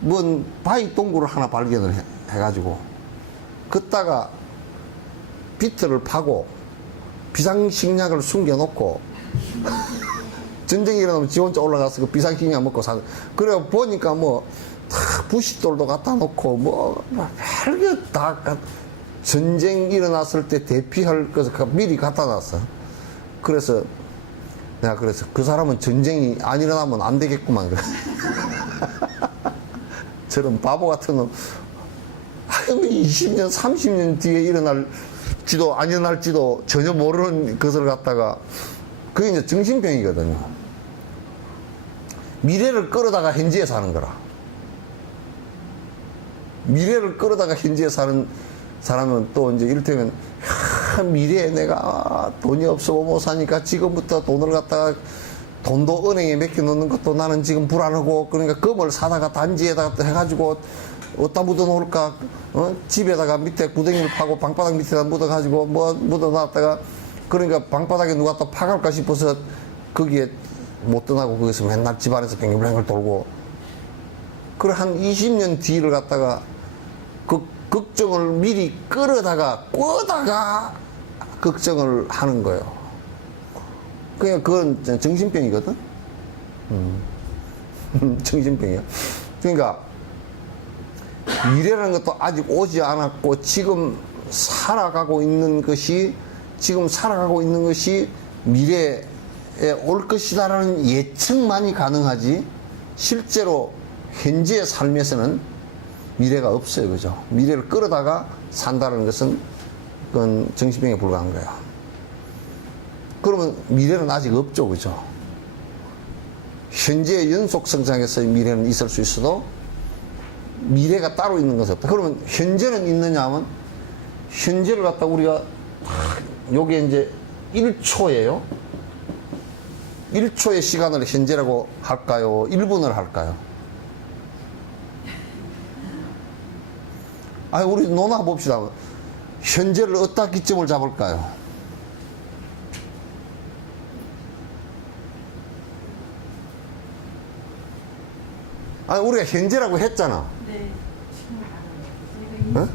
뭔 바위 동굴을 하나 발견을 해가지고 걷다가 비트를 파고 비상식약을 숨겨놓고 전쟁이 일어나면 지 혼자 올라가서 그 비상식약 먹고 사는. 그래 보니까 뭐 부싯돌도 갖다 놓고 뭐 별게 다 전쟁 일어났을 때 대피할 것을 미리 갖다 놨어. 그래서 내가 그래서 그 사람은 전쟁이 안 일어나면 안 되겠구만. 그래. 저런 바보 같은 놈. 아유, 20년, 30년 뒤에 일어날지도 안 일어날지도 전혀 모르는 것을 갖다가 그게 이제 정신병이거든요. 미래를 끌어다가 현재에 사는 거라. 미래를 끌어다가 현재에 사는 사람은 또 이제 이를테면 미래에 내가 돈이 없어 못 사니까 지금부터 돈을 갖다가 돈도 은행에 맡겨놓는 것도 나는 지금 불안하고 그러니까 금을 사다가 단지에다가 해가지고 어디다 묻어놓을까 집에다가 밑에 구덩이를 파고 방바닥 밑에다 묻어가지고 뭐 묻어놨다가 그러니까 방바닥에 누가 또 파갈까 싶어서 거기에 못 떠나고 거기서 맨날 집안에서 뱅글뱅글 돌고 그걸 한 20년 뒤를 갖다가 걱정을 미리 끌어다가 꼬다가 걱정을 하는 거예요. 그냥 그건 정신병이거든. 정신병이야. 그러니까 미래라는 것도 아직 오지 않았고 지금 살아가고 있는 것이 미래에 올 것이다라는 예측만이 가능하지 실제로 현재의 삶에서는 미래가 없어요. 그죠? 미래를 끌어다가 산다는 것은 그건 정신병에 불과한 거야. 그러면 미래는 아직 없죠. 그죠? 현재의 연속 성장에서의 미래는 있을 수 있어도 미래가 따로 있는 것은 없다. 그러면 현재는 있느냐 하면 현재를 갖다 우리가 요게 이제 1초예요. 1초의 시간을 현재라고 할까요? 1분을 할까요? 아니, 우리 논아 봅시다. 현재를 어디다 기점을 잡을까요? 아니, 우리가 현재라고 했잖아. 네. 어?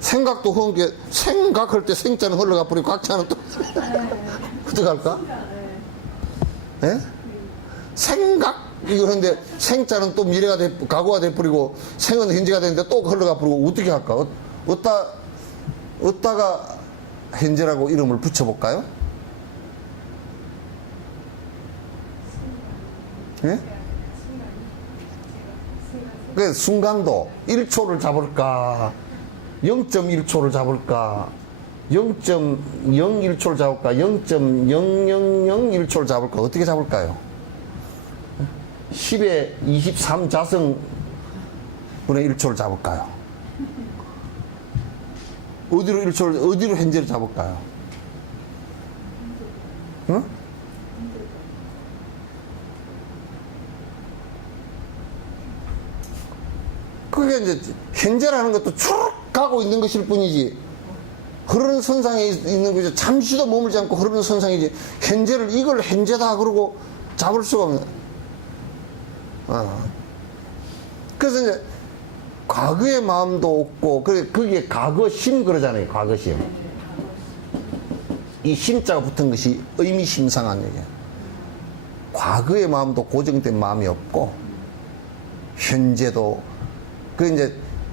생각도 흐은 게 생각할 때 생자는 흘러가 버리고 각자는 또 어떡할까? 예? 생각 이러는데 생자는 또 미래가 과거가 돼버리고 생은 현재가 되는데 또 흘러가 버리고 어떻게 할까? 어디다가 현재라고 이름을 붙여볼까요? 예? 그 순간도 1초를 잡을까? 0.1초를 잡을까? 0.01초를 잡을까? 0.0001초를 잡을까? 어떻게 잡을까요? 10의 23자승분의 1초를 잡을까요? 어디로 현재를 잡을까요? 응? 그게 이제 현재라는 것도 쭉 가고 있는 것일 뿐이지 흐르는 선상에 있는 거죠. 잠시도 머물지 않고 흐르는 선상이지 현재를 이걸 현재다 그러고 잡을 수가 없는. 그래서 이제 과거의 마음도 없고 그게 과거심 그러잖아요. 과거심. 이 심자가 붙은 것이 의미심상한 얘기야. 과거의 마음도 고정된 마음이 없고 현재도 그 이제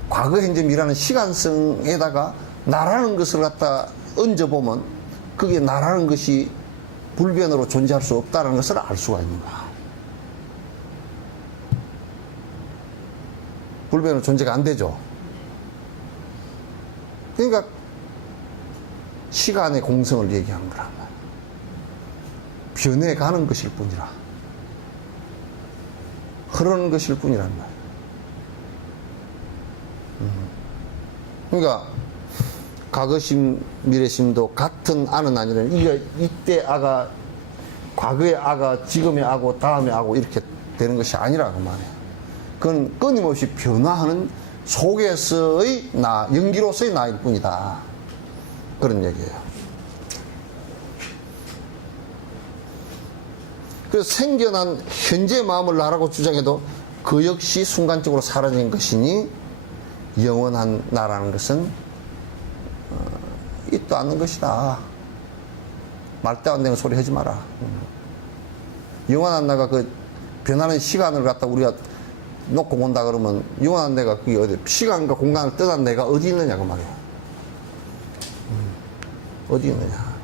과거 현재 미라는 시간성에다가 나라는 것을 갖다 얹어보면 그게 나라는 것이 불변으로 존재할 수 없다는 것을 알 수가 있는 거야. 불변으로 존재가 안 되죠. 그러니까 시간의 공성을 얘기한 거란 말이야. 변해가는 것일 뿐이라. 흐르는 것일 뿐이란 말이야. 그러니까 과거심, 미래심도 같은 아는 아니라는 이게 이때 아가 과거의 아가 지금의 아고 다음의 아고 이렇게 되는 것이 아니라고 말해요. 그건 끊임없이 변화하는 속에서의 나, 연기로서의 나일 뿐이다. 그런 얘기예요. 그래서 생겨난 현재 마음을 나라고 주장해도 그 역시 순간적으로 사라진 것이니 영원한 나라는 것은 있도 않는 것이다. 말도 안 되는 소리 하지 마라. 영원한 나가 그 변하는 시간을 갖다 우리가 놓고 본다 그러면 영원한 내가 그게 어디 시간과 공간을 떠난 내가 어디 있느냐 그 말이야. 어디 있느냐.